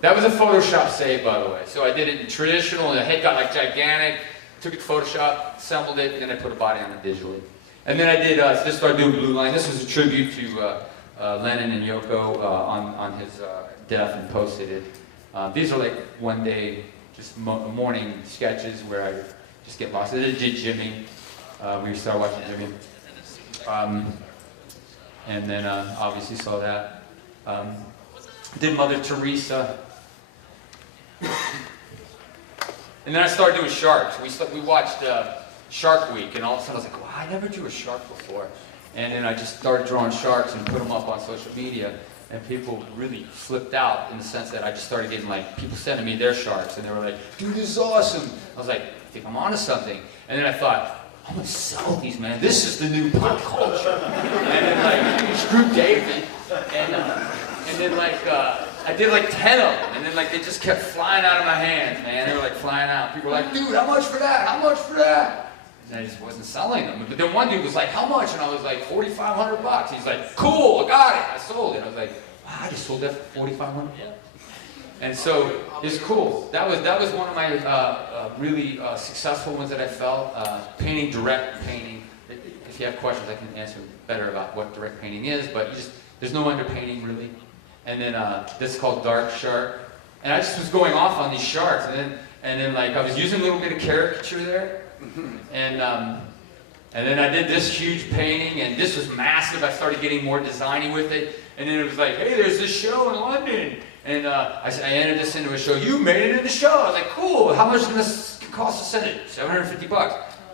That was a Photoshop save, by the way. So I did it in traditional, and the head got like gigantic, took it to Photoshop, assembled it, and then I put a body on it digitally. And then I did, just started doing Blue Line. This was a tribute to Lennon and Yoko on his death, and posted it. These are like one day, just morning sketches where I just get lost. I did Jimmy. We started watching Jimmy. And then obviously saw that. Did Mother Teresa. And then I started doing sharks. We watched Shark Week, and all of a sudden I was like, wow, I never drew a shark before. And then I just started drawing sharks and put them up on social media. And people really flipped out in the sense that I just started getting like, people sending me their sharks, and they were like, dude, this is awesome. I was like, I think I'm onto something. And then I thought, I'm gonna sell these, man. This is the new pop culture. And then like, screw David. And then like, I did like 10 of them. And then like, they just kept flying out of my hands, man. They were like flying out. People were like, dude, how much for that? How much for that? And I just wasn't selling them. But then one dude was like, how much? And I was like, $4,500. He's like, cool, I got it. I sold it. I was like, wow, I just sold that for $4,500. And so it's cool. That was one of my really successful ones that I felt. Painting, direct painting. If you have questions, I can answer better about what direct painting is. But there's no underpainting really. And then this is called Dark Shark. And I just was going off on these sharks. And then like I was using a little bit of caricature there. And then I did this huge painting, and this was massive. I started getting more designy with it. And then it was like, hey, there's this show in London. And I entered this into a show. You made it in the show. I was like, cool. How much is it going to cost to send it? $750.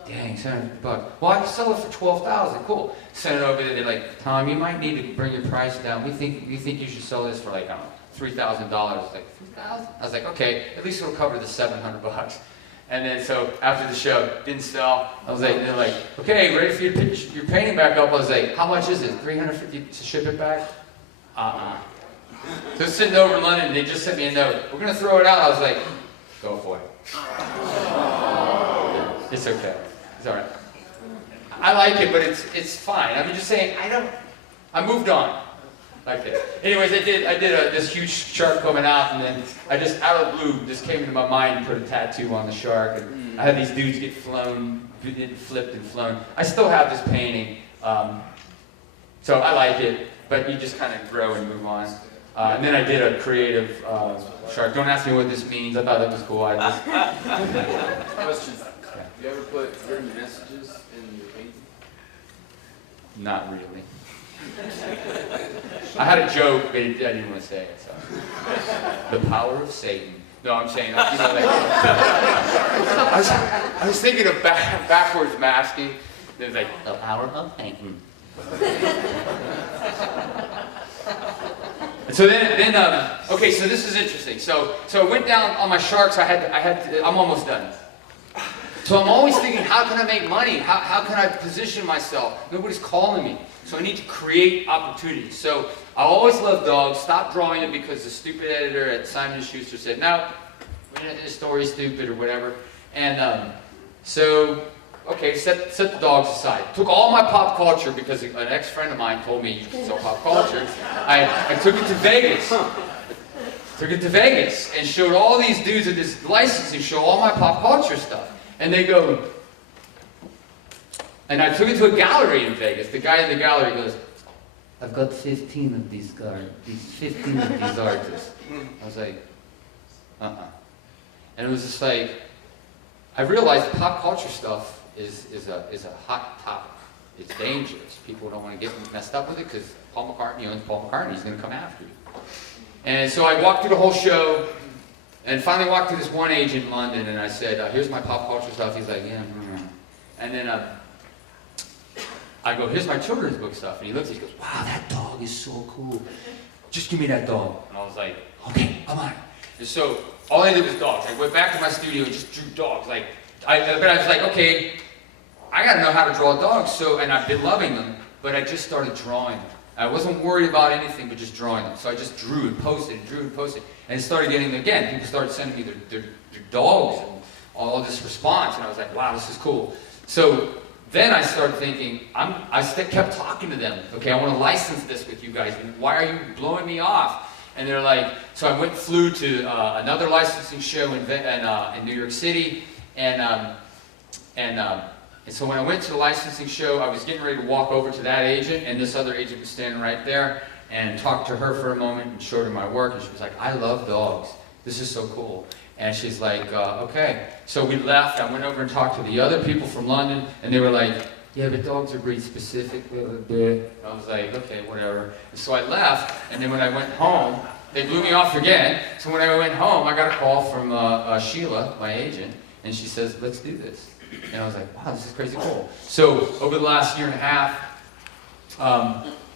Dang, $750. Well, I can sell it for $12,000. Cool. Send it over there. They're like, Tom, you might need to bring your price down. We think you should sell this for like, I don't know, $3,000. Like, $3,000? I was like, okay, at least it'll cover the $700. And then so after the show, didn't sell. I was like, they're like, okay, ready for you to pick your painting back up? I was like, how much is it? $350 to ship it back? So sitting over in London, they just sent me a note. We're gonna throw it out. I was like, go for it. It's okay. It's all right. I like it, but it's fine. I'm just saying, I moved on. Like this. Anyways, I did this huge shark coming out, and then I just, out of the blue, just came into my mind and put a tattoo on the shark. And I had these dudes get flipped and flown. I still have this painting, so I like it, but you just kind of grow and move on. And then I did a creative shark. Don't ask me what this means. I thought that was cool. Question. You ever put written messages in your painting? Not really. I had a joke, but I didn't want to say it. So. The power of Satan. No, I'm saying, I was thinking of backwards masking. It was like, the power of Satan. And so then, okay, so this is interesting. So I went down on my sharks. I'm almost done. So I'm always thinking, how can I make money? How can I position myself? Nobody's calling me. So I need to create opportunities. So I always loved dogs. Stopped drawing them because the stupid editor at Simon & Schuster said, no, this story's stupid or whatever. And so, okay, set the dogs aside. Took all my pop culture because an ex-friend of mine told me you can sell pop culture. I took it to Vegas. Took it to Vegas and showed all these dudes at this licensing show all my pop culture stuff. And they go, and I took it to a gallery in Vegas. The guy in the gallery goes, I've got 15 of these artists. I was like, And it was just like, I realized pop culture stuff is a hot topic. It's dangerous. People don't want to get messed up with it because Paul McCartney owns Paul McCartney. He's going to come after you. And so I walked through the whole show, and finally walked to this one agent in London, and I said, here's my pop culture stuff. He's like, yeah. And then I go, here's my children's book stuff. And he looks, he goes, wow, that dog is so cool. Just give me that dog. And I was like, okay, come on. And so all I did was dogs. I went back to my studio and just drew dogs. But I was like, okay, I got to know how to draw dogs. So, and I've been loving them, but I just started drawing them. I wasn't worried about anything but just drawing them. So I just drew and posted and drew and posted. And it started getting, again, people started sending me their dogs and all this response. And I was like, wow, this is cool. So then I started thinking, kept talking to them. Okay, I want to license this with you guys. Why are you blowing me off? And they're like, so I flew to another licensing show in New York City. And so when I went to the licensing show, I was getting ready to walk over to that agent, and this other agent was standing right there, and talked to her for a moment and showed her my work, and she was like, I love dogs. This is so cool. And she's like, okay. So we left. I went over and talked to the other people from London, and they were like, yeah, but dogs are breed specific. I was like, okay, whatever. And so I left, and then when I went home, they blew me off again. So when I went home, I got a call from Sheila, my agent, and she says, let's do this. And I was like, wow, this is crazy cool. So over the last year and a half,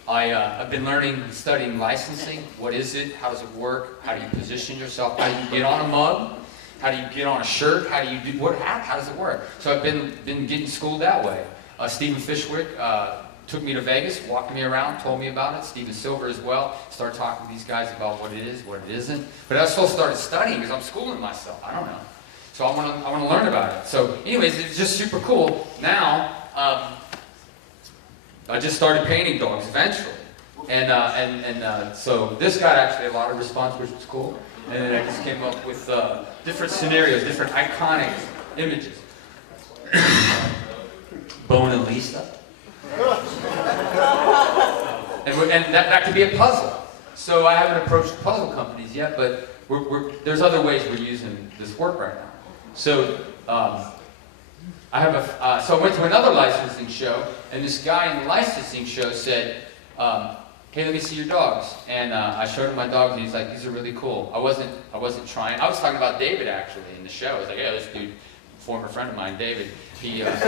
I've been learning and studying licensing. What is it? How does it work? How do you position yourself? How do you get on a mug? How do you get on a shirt? How do you do how does it work? So I've been getting schooled that way. Stephen Fishwick took me to Vegas, walked me around, told me about it. Stephen Silver as well. Started talking to these guys about what it is, what it isn't. But I also started studying because I'm schooling myself. I don't know. So I want to learn about it. So anyways, it's just super cool. Now, I just started painting dogs eventually. And so this got actually a lot of response, which was cool. And then I just came up with different scenarios, different iconic images. Bone and Lisa. And that could be a puzzle. So I haven't approached puzzle companies yet, but there's other ways we're using this work right now. So I went to another licensing show, and this guy in the licensing show said, hey, let me see your dogs. And I showed him my dogs, and he's like, these are really cool. I wasn't trying. I was talking about David, actually, in the show. I was like, yeah, this dude, former friend of mine, David, he does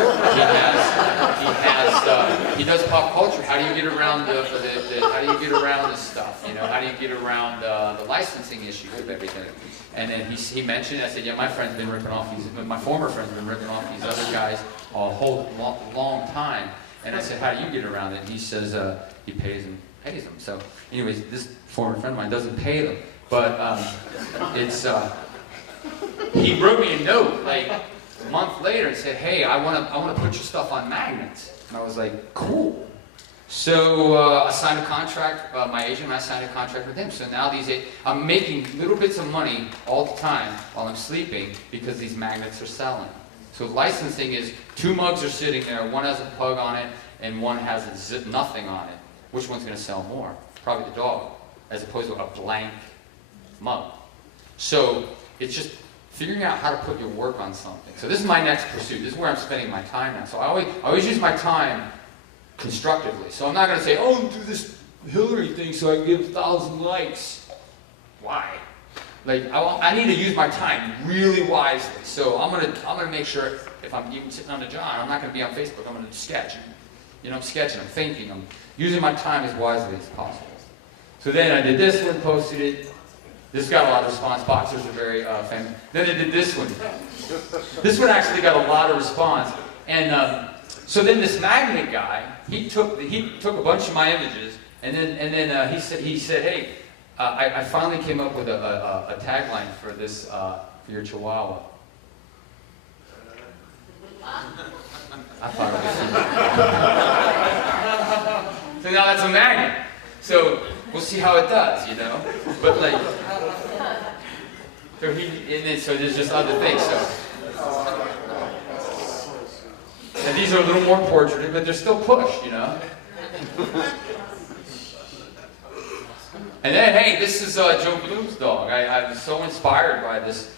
pop culture. How do you get around how do you get around this stuff? You know, how do you get around the licensing issues of everything? And then he mentioned it. I said, yeah, my friend's been ripping off my former friend's been ripping off these other guys a whole long time. And I said, how do you get around it? And he says he pays them. So anyways, this former friend of mine doesn't pay them. But he wrote me a note like a month later and said, hey, I want to put your stuff on magnets. And I was like, cool. So I signed a contract, my agent and I signed a contract with him. So now I'm making little bits of money all the time while I'm sleeping because these magnets are selling. So licensing is 2 mugs are sitting there, one has a plug on it and one has nothing on it. Which one's going to sell more? Probably the dog, as opposed to a blank mug. So it's just figuring out how to put your work on something. So this is my next pursuit. This is where I'm spending my time now. So I always use my time constructively. So I'm not going to say, oh, do this Hillary thing so I can get 1,000 likes. Why? Like I need to use my time really wisely. So I'm gonna make sure if I'm even sitting on the job, I'm not going to be on Facebook. I'm going to sketch. You know, I'm sketching. I'm thinking. I'm using my time as wisely as possible. So then I did this one, posted it. This got a lot of response. Boxers are very famous. Then I did this one. This one actually got a lot of response. And so then this magnet guy, he took a bunch of my images, and then he said, hey, I finally came up with a tagline for this for your Chihuahua. I thought it was. So now that's a magnet. So we'll see how it does, you know. But like, so there's just other things. So. And these are a little more portraited, but they're still push, you know. And then, hey, this is Joe Bloom's dog. I was so inspired by this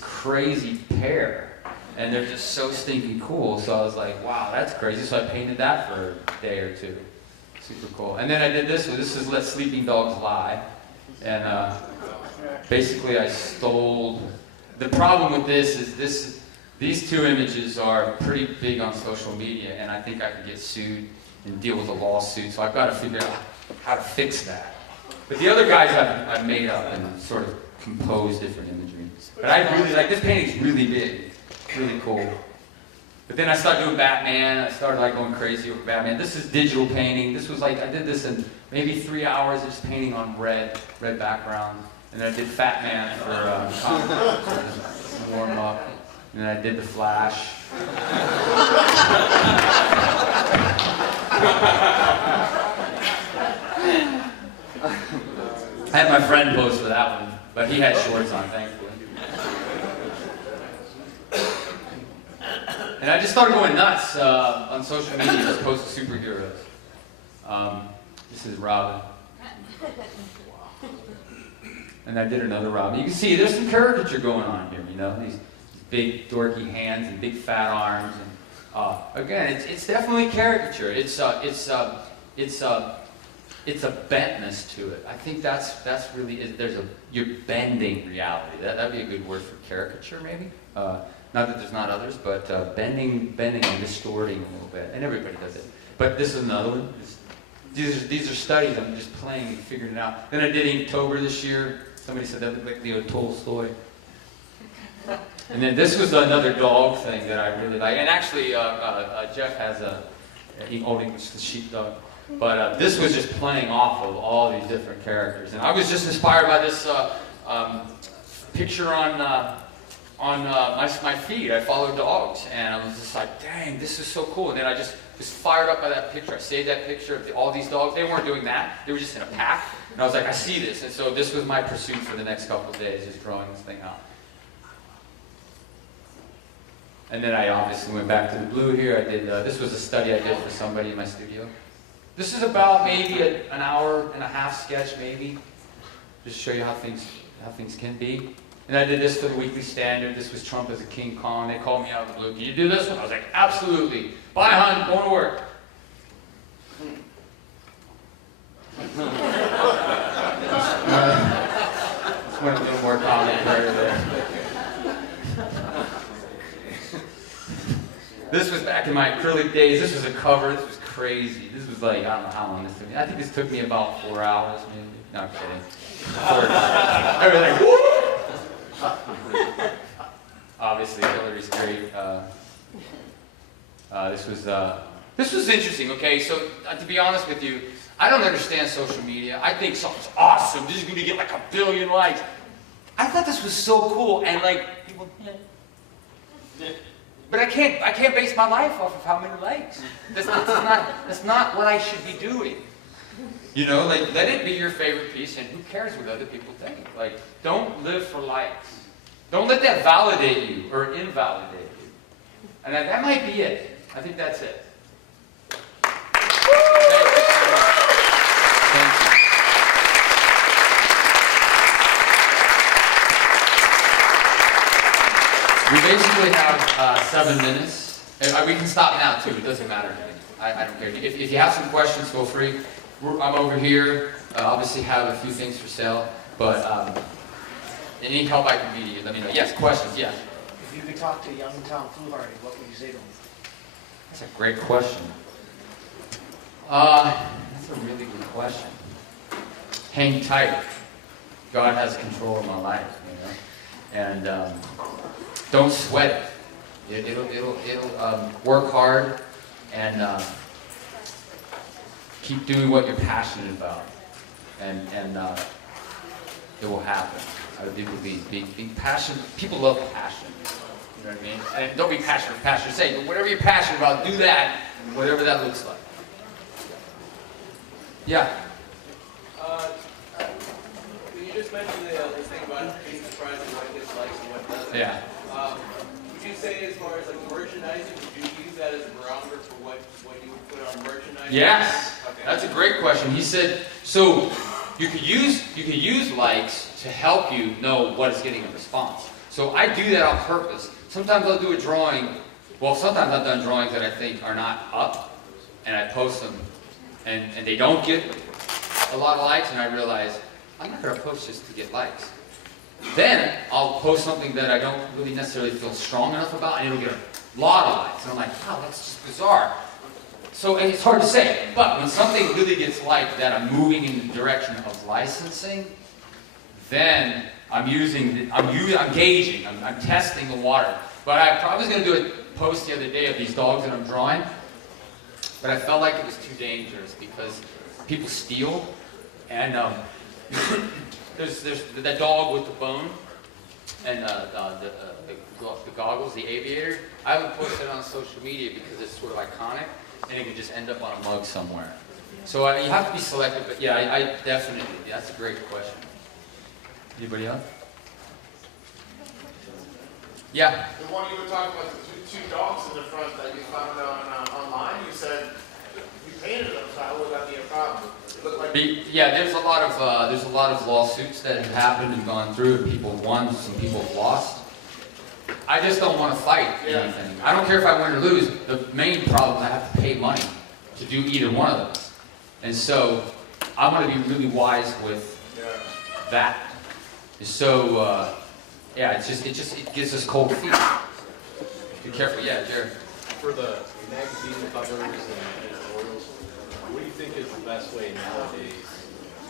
crazy pair. and they're just so stinking cool. So I was like, wow, that's crazy. So I painted that for a day or two. Super cool. And then I did this one. This is Let Sleeping Dogs Lie. And basically I stole... The problem with this is these two images are pretty big on social media, and I think I could get sued and deal with a lawsuit. So I've got to figure out how to fix that. But the other guys I've made up and sort of composed different imagery. But I really like, this painting's really big. It's really cool. But then I started doing Batman. I started like going crazy over Batman. This is digital painting. This was like, I did this in maybe 3 hours, just painting on red background. And then I did Fat Man for warm up. And then I did the Flash. I had my friend pose for that one, but he had shorts on, thankfully. And I just started going nuts on social media, just posting superheroes. This is Robin. And I did another Robin. You can see there's some caricature going on here, you know, these big dorky hands and big fat arms. And again, it's definitely caricature. It's a bentness to it. I think that's really you're bending reality. That'd be a good word for caricature, maybe. Not that there's not others, but bending and distorting a little bit. And everybody does it. But this is another one. These are studies. I'm just playing and figuring it out. Then I did Inktober this year. Somebody said that looked like Leo Tolstoy. And then this was another dog thing that I really like. And actually, Jeff has Old English, the sheepdog. But this was just playing off of all these different characters. And I was just inspired by this picture on my feed. I follow dogs, and I was just like, dang, this is so cool. And then I just fired up by that picture. I saved that picture of all these dogs. They weren't doing that. They were just in a pack. And I was like, I see this. And so this was my pursuit for the next couple of days, just drawing this thing out. And then I obviously went back to the blue here. I did, this was a study I did for somebody in my studio. This is about maybe an hour and a half sketch, maybe. Just to show you how things can be. And I did this for the Weekly Standard. This was Trump as a King Kong. They called me out of the blue. Can you do this one? I was like, absolutely. Bye, hon. Going to work. Just went a little more commentary there. This was back in my acrylic days. This was a cover. This was crazy. This was like, I don't know how long this took me. I think this took me about 4 hours, maybe. No, I'm kidding. Everything. Obviously, Hillary's great. This was interesting. Okay, so to be honest with you, I don't understand social media. I think something's awesome. This is going to get like 1 billion likes. I thought this was so cool, and like people. But I can't base my life off of how many likes. That's not what I should be doing. You know, like, let it be your favorite piece, and who cares what other people think? Like, don't live for likes. Don't let that validate you or invalidate you. And that might be it. I think that's it. Thank you. We basically have 7 minutes. We can stop now, too. It doesn't matter to me. I don't care. If you have some questions, feel free. I'm over here. Obviously have a few things for sale. But any help I can be, let me know. Yes, questions, yes. If you could talk to young Tom Fluharty, what would you say to him? That's a great question. That's a really good question. Hang tight. God has control of my life, you know. And don't sweat it. It'll work hard and keep doing what you're passionate about, and it will happen. I do believe being passionate. People love passion. You know what I mean? And don't be passionate for passionate's sake, but whatever you're passionate about, do that, whatever that looks like. Yeah. You just mentioned this thing about being surprised at what gets likes and what doesn't. Yeah. Would you say, as far as like merchandising, would you use that as a barometer for what you would put on merchandising? Yes. Okay. That's a great question. He said, so you could use likes to help you know what is getting a response. So I do that on purpose. sometimes I'll do a drawing, well, sometimes I've done drawings that I think are not up, and I post them, and they don't get a lot of likes, and I realize, I'm not going to post this to get likes. Then, I'll post something that I don't really necessarily feel strong enough about, and it'll get a lot of likes, and I'm like, wow, that's just bizarre. So, and it's hard to say, but when something really gets liked that I'm moving in the direction of licensing, then I'm gauging, I'm testing the water. But I was going to do a post the other day of these dogs that I'm drawing, but I felt like it was too dangerous because people steal, and there's that dog with the bone, and the goggles, the aviator. I haven't posted it on social media because it's sort of iconic, and it can just end up on a mug somewhere. So you have to be selective, but yeah, I definitely, that's a great question. Anybody else? Yeah. The one you were talking about, the two dogs in the front that you found online, you said you painted them, so how would that be a problem? It looked like Yeah, there's a lot of lawsuits that have happened and gone through, and people won, some people have lost. I just don't want to fight anything. I don't care if I win or lose. The main problem is I have to pay money to do either one of those. And so I want to be really wise with that. So yeah, it gives us cold feet. Be careful, yeah, Jared. For the magazine covers and editorials, what do you think is the best way nowadays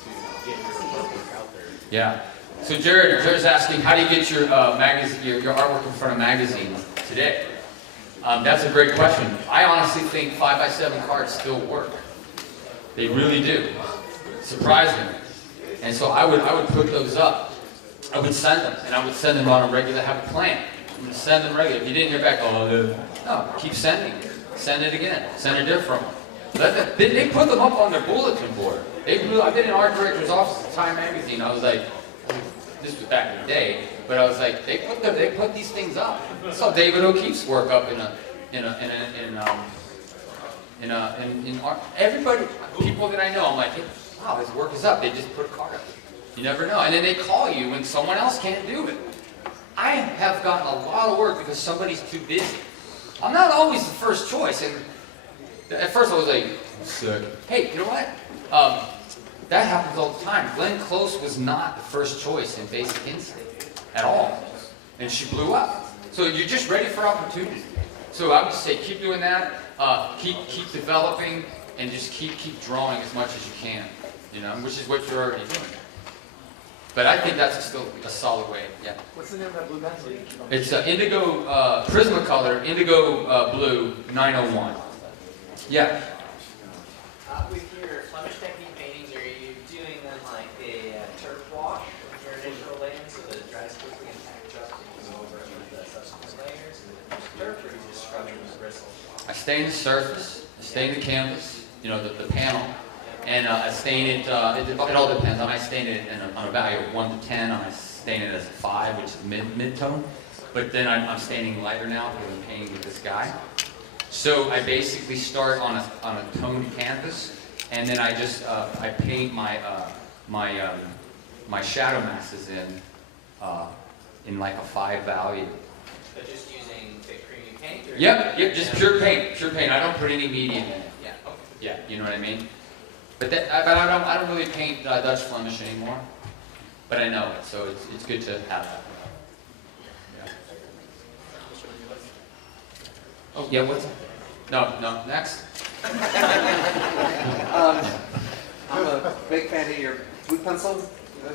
to get your artwork out there? Yeah. So Jared's asking, how do you get your magazine, your artwork in front of magazines today? That's a great question. I honestly think 5x7 cards still work. They really do, surprisingly. And so I would put those up. I would send them, and I would send them on a regular, have a plan. I'm going to send them regular. If you didn't hear back, no, keep sending. Send it again. Send a different one. They put them up on their bulletin board. I've been in art director's office at Time Magazine. I was like, this was back in the day, but I was like, they put these things up. I saw David O'Keefe's work up in art. Everybody, people that I know, I'm like, wow, his work is up. They just put a card up. You never know. And then they call you when someone else can't do it. I have gotten a lot of work because somebody's too busy. I'm not always the first choice. And at first I was like, sick. Hey, you know what? That happens all the time. Glenn Close was not the first choice in Basic Instinct at all. And she blew up. So you're just ready for opportunity. So I would just say keep doing that. Keep developing, and just keep drawing as much as you can. You know, which is what you're already doing. But I think that's still a solid way. Yeah. What's the name of that blue pencil you keep on? It's indigo Prismacolor indigo blue 901. Yeah. With your Flemish technique paintings, are you doing them like a turf wash with your initial laying so that it dries quickly and package up and you go over it with the subsequent layers and then use turf, or are you just scrubbing with bristles? I stain the surface, I stain the canvas, you know, the panel, and I stain it, it all depends. I might stain it on a value of 1 to 10, I might stain it as a 5, which is mid-tone, but then I'm staining lighter now because I'm painting with this guy. So I basically start on a toned canvas, and then I just I paint my shadow masses in like a 5 value. But just using thick creamy paint? Or Yep, just pure paint. I don't put any medium in it. Yeah, okay. Yeah, you know what I mean. But I don't really paint Dutch Flemish anymore. But I know it, so it's good to have that. Yeah. Oh yeah, what's that? No, next. I'm a big fan of your blue pencil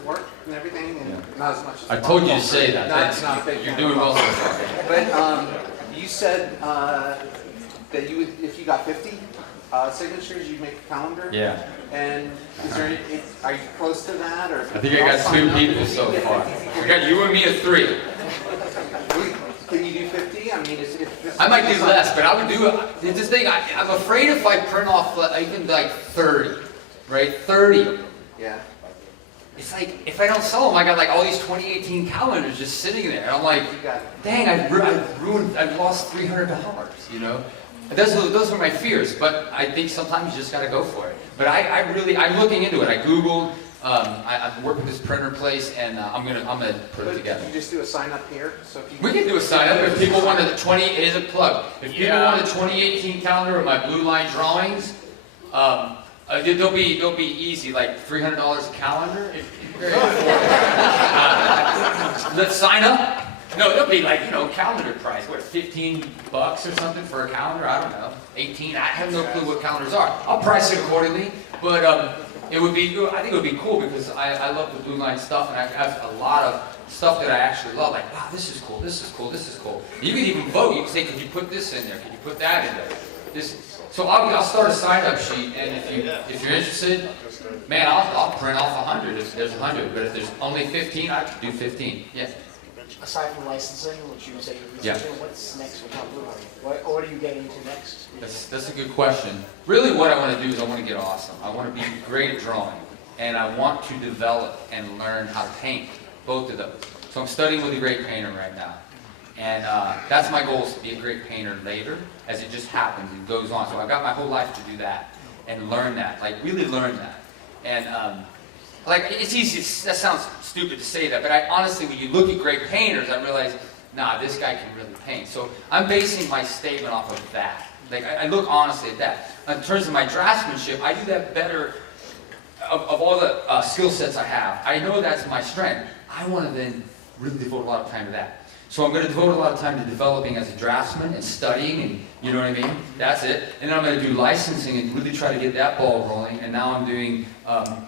work and everything, and not as much as I told you to say that. Not a big You're fan doing of well it. so far. But you said that you would, if you got 50 signatures, you'd make a calendar. Yeah. And is there any, are you close to that, or? I think I got 2 people so far. I got you and me at 3. Can you do 50? I mean, if this I might do less, but I would do it. This thing, I'm afraid if I print off even like 30, right? 30. Yeah. It's like, if I don't sell them, I got like all these 2018 calendars just sitting there. And I'm like, dang, I lost $300, you know? Those are my fears, but I think sometimes you just gotta go for it. But I'm looking into it. I Googled I'm working with this printer place, and I'm gonna put it But together. can you just do a sign up here? So if you We can do a sign up if people want it is a plug. If people want a 2018 calendar of my blue line drawings, they'll be easy, like $300 a calendar. Very affordable. Let's sign up. No, they'll be like, calendar price, what, $15 or something for a calendar? I don't know, 18. I have no clue what calendars are. I'll price it accordingly, but I think it would be cool because I love the blue line stuff, and I have a lot of stuff that I actually love. Like, wow, this is cool, this is cool, this is cool. You can even vote. You can say, could you put this in there? Could you put that in there? So I'll start a sign-up sheet, and if you're interested, man, I'll print off 100 if there's 100. But if there's only 15, I can do 15. Yeah. Aside from licensing, which you say you're Yeah. researching, what's next with Fluharty? What are you getting to next? That's a good question. Really what I want to do is I want to get awesome. I want to be great at drawing. And I want to develop and learn how to paint, both of those. So I'm studying with a great painter right now. And that's my goal, is to be a great painter later, as it just happens and goes on. So I've got my whole life to do that and learn that, like really learn that. And it's easy, that sounds stupid to say that, but honestly, when you look at great painters, I realize, nah, this guy can really paint. So I'm basing my statement off of that. Like, I look honestly at that. In terms of my draftsmanship, I do that better of all the skill sets I have. I know that's my strength. I want to then really devote a lot of time to that. So I'm going to devote a lot of time to developing as a draftsman and studying, and you know what I mean? That's it. And then I'm going to do licensing and really try to get that ball rolling. And now I'm doing,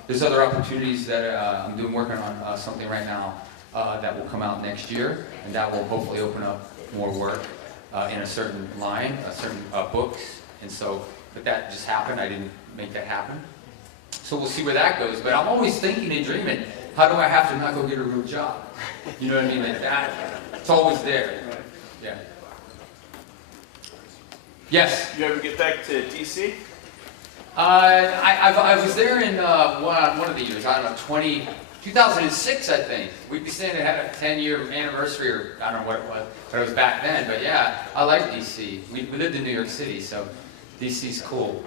there's other opportunities that I'm working on something right now that will come out next year. And that will hopefully open up more work in a certain line, certain books. And so, but that just happened. I didn't make that happen. So we'll see where that goes. But I'm always thinking and dreaming, how do I have to not go get a real job? You know what I mean? Like that. It's always there. Yeah. Yes? You ever get back to DC? I was there in one of the years, I don't know, 2006, I think. We'd be saying it had a 10-year anniversary, or I don't know what it was, but it was back then. But yeah, I like DC. We lived in New York City, so DC's cool.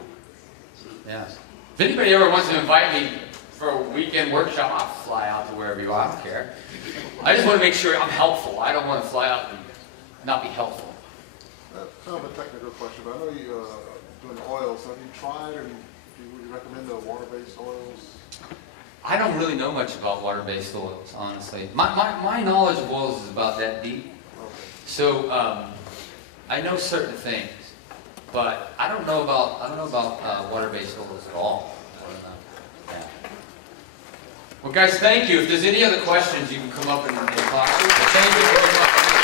Yeah. If anybody ever wants to invite me for a weekend workshop, I'll fly out to wherever you are, I don't care. I just want to make sure I'm helpful. I don't want to fly out and not be helpful. Kind of a technical question, but I know you're doing oils. Have you tried, or would you recommend the water-based oils? I don't really know much about water-based oils, honestly. My knowledge of oils is about that deep. Okay. So I know certain things, but I don't know about water-based oils at all. Yeah. Well, guys, thank you. If there's any other questions, you can come up and talk to us. Thank you very much.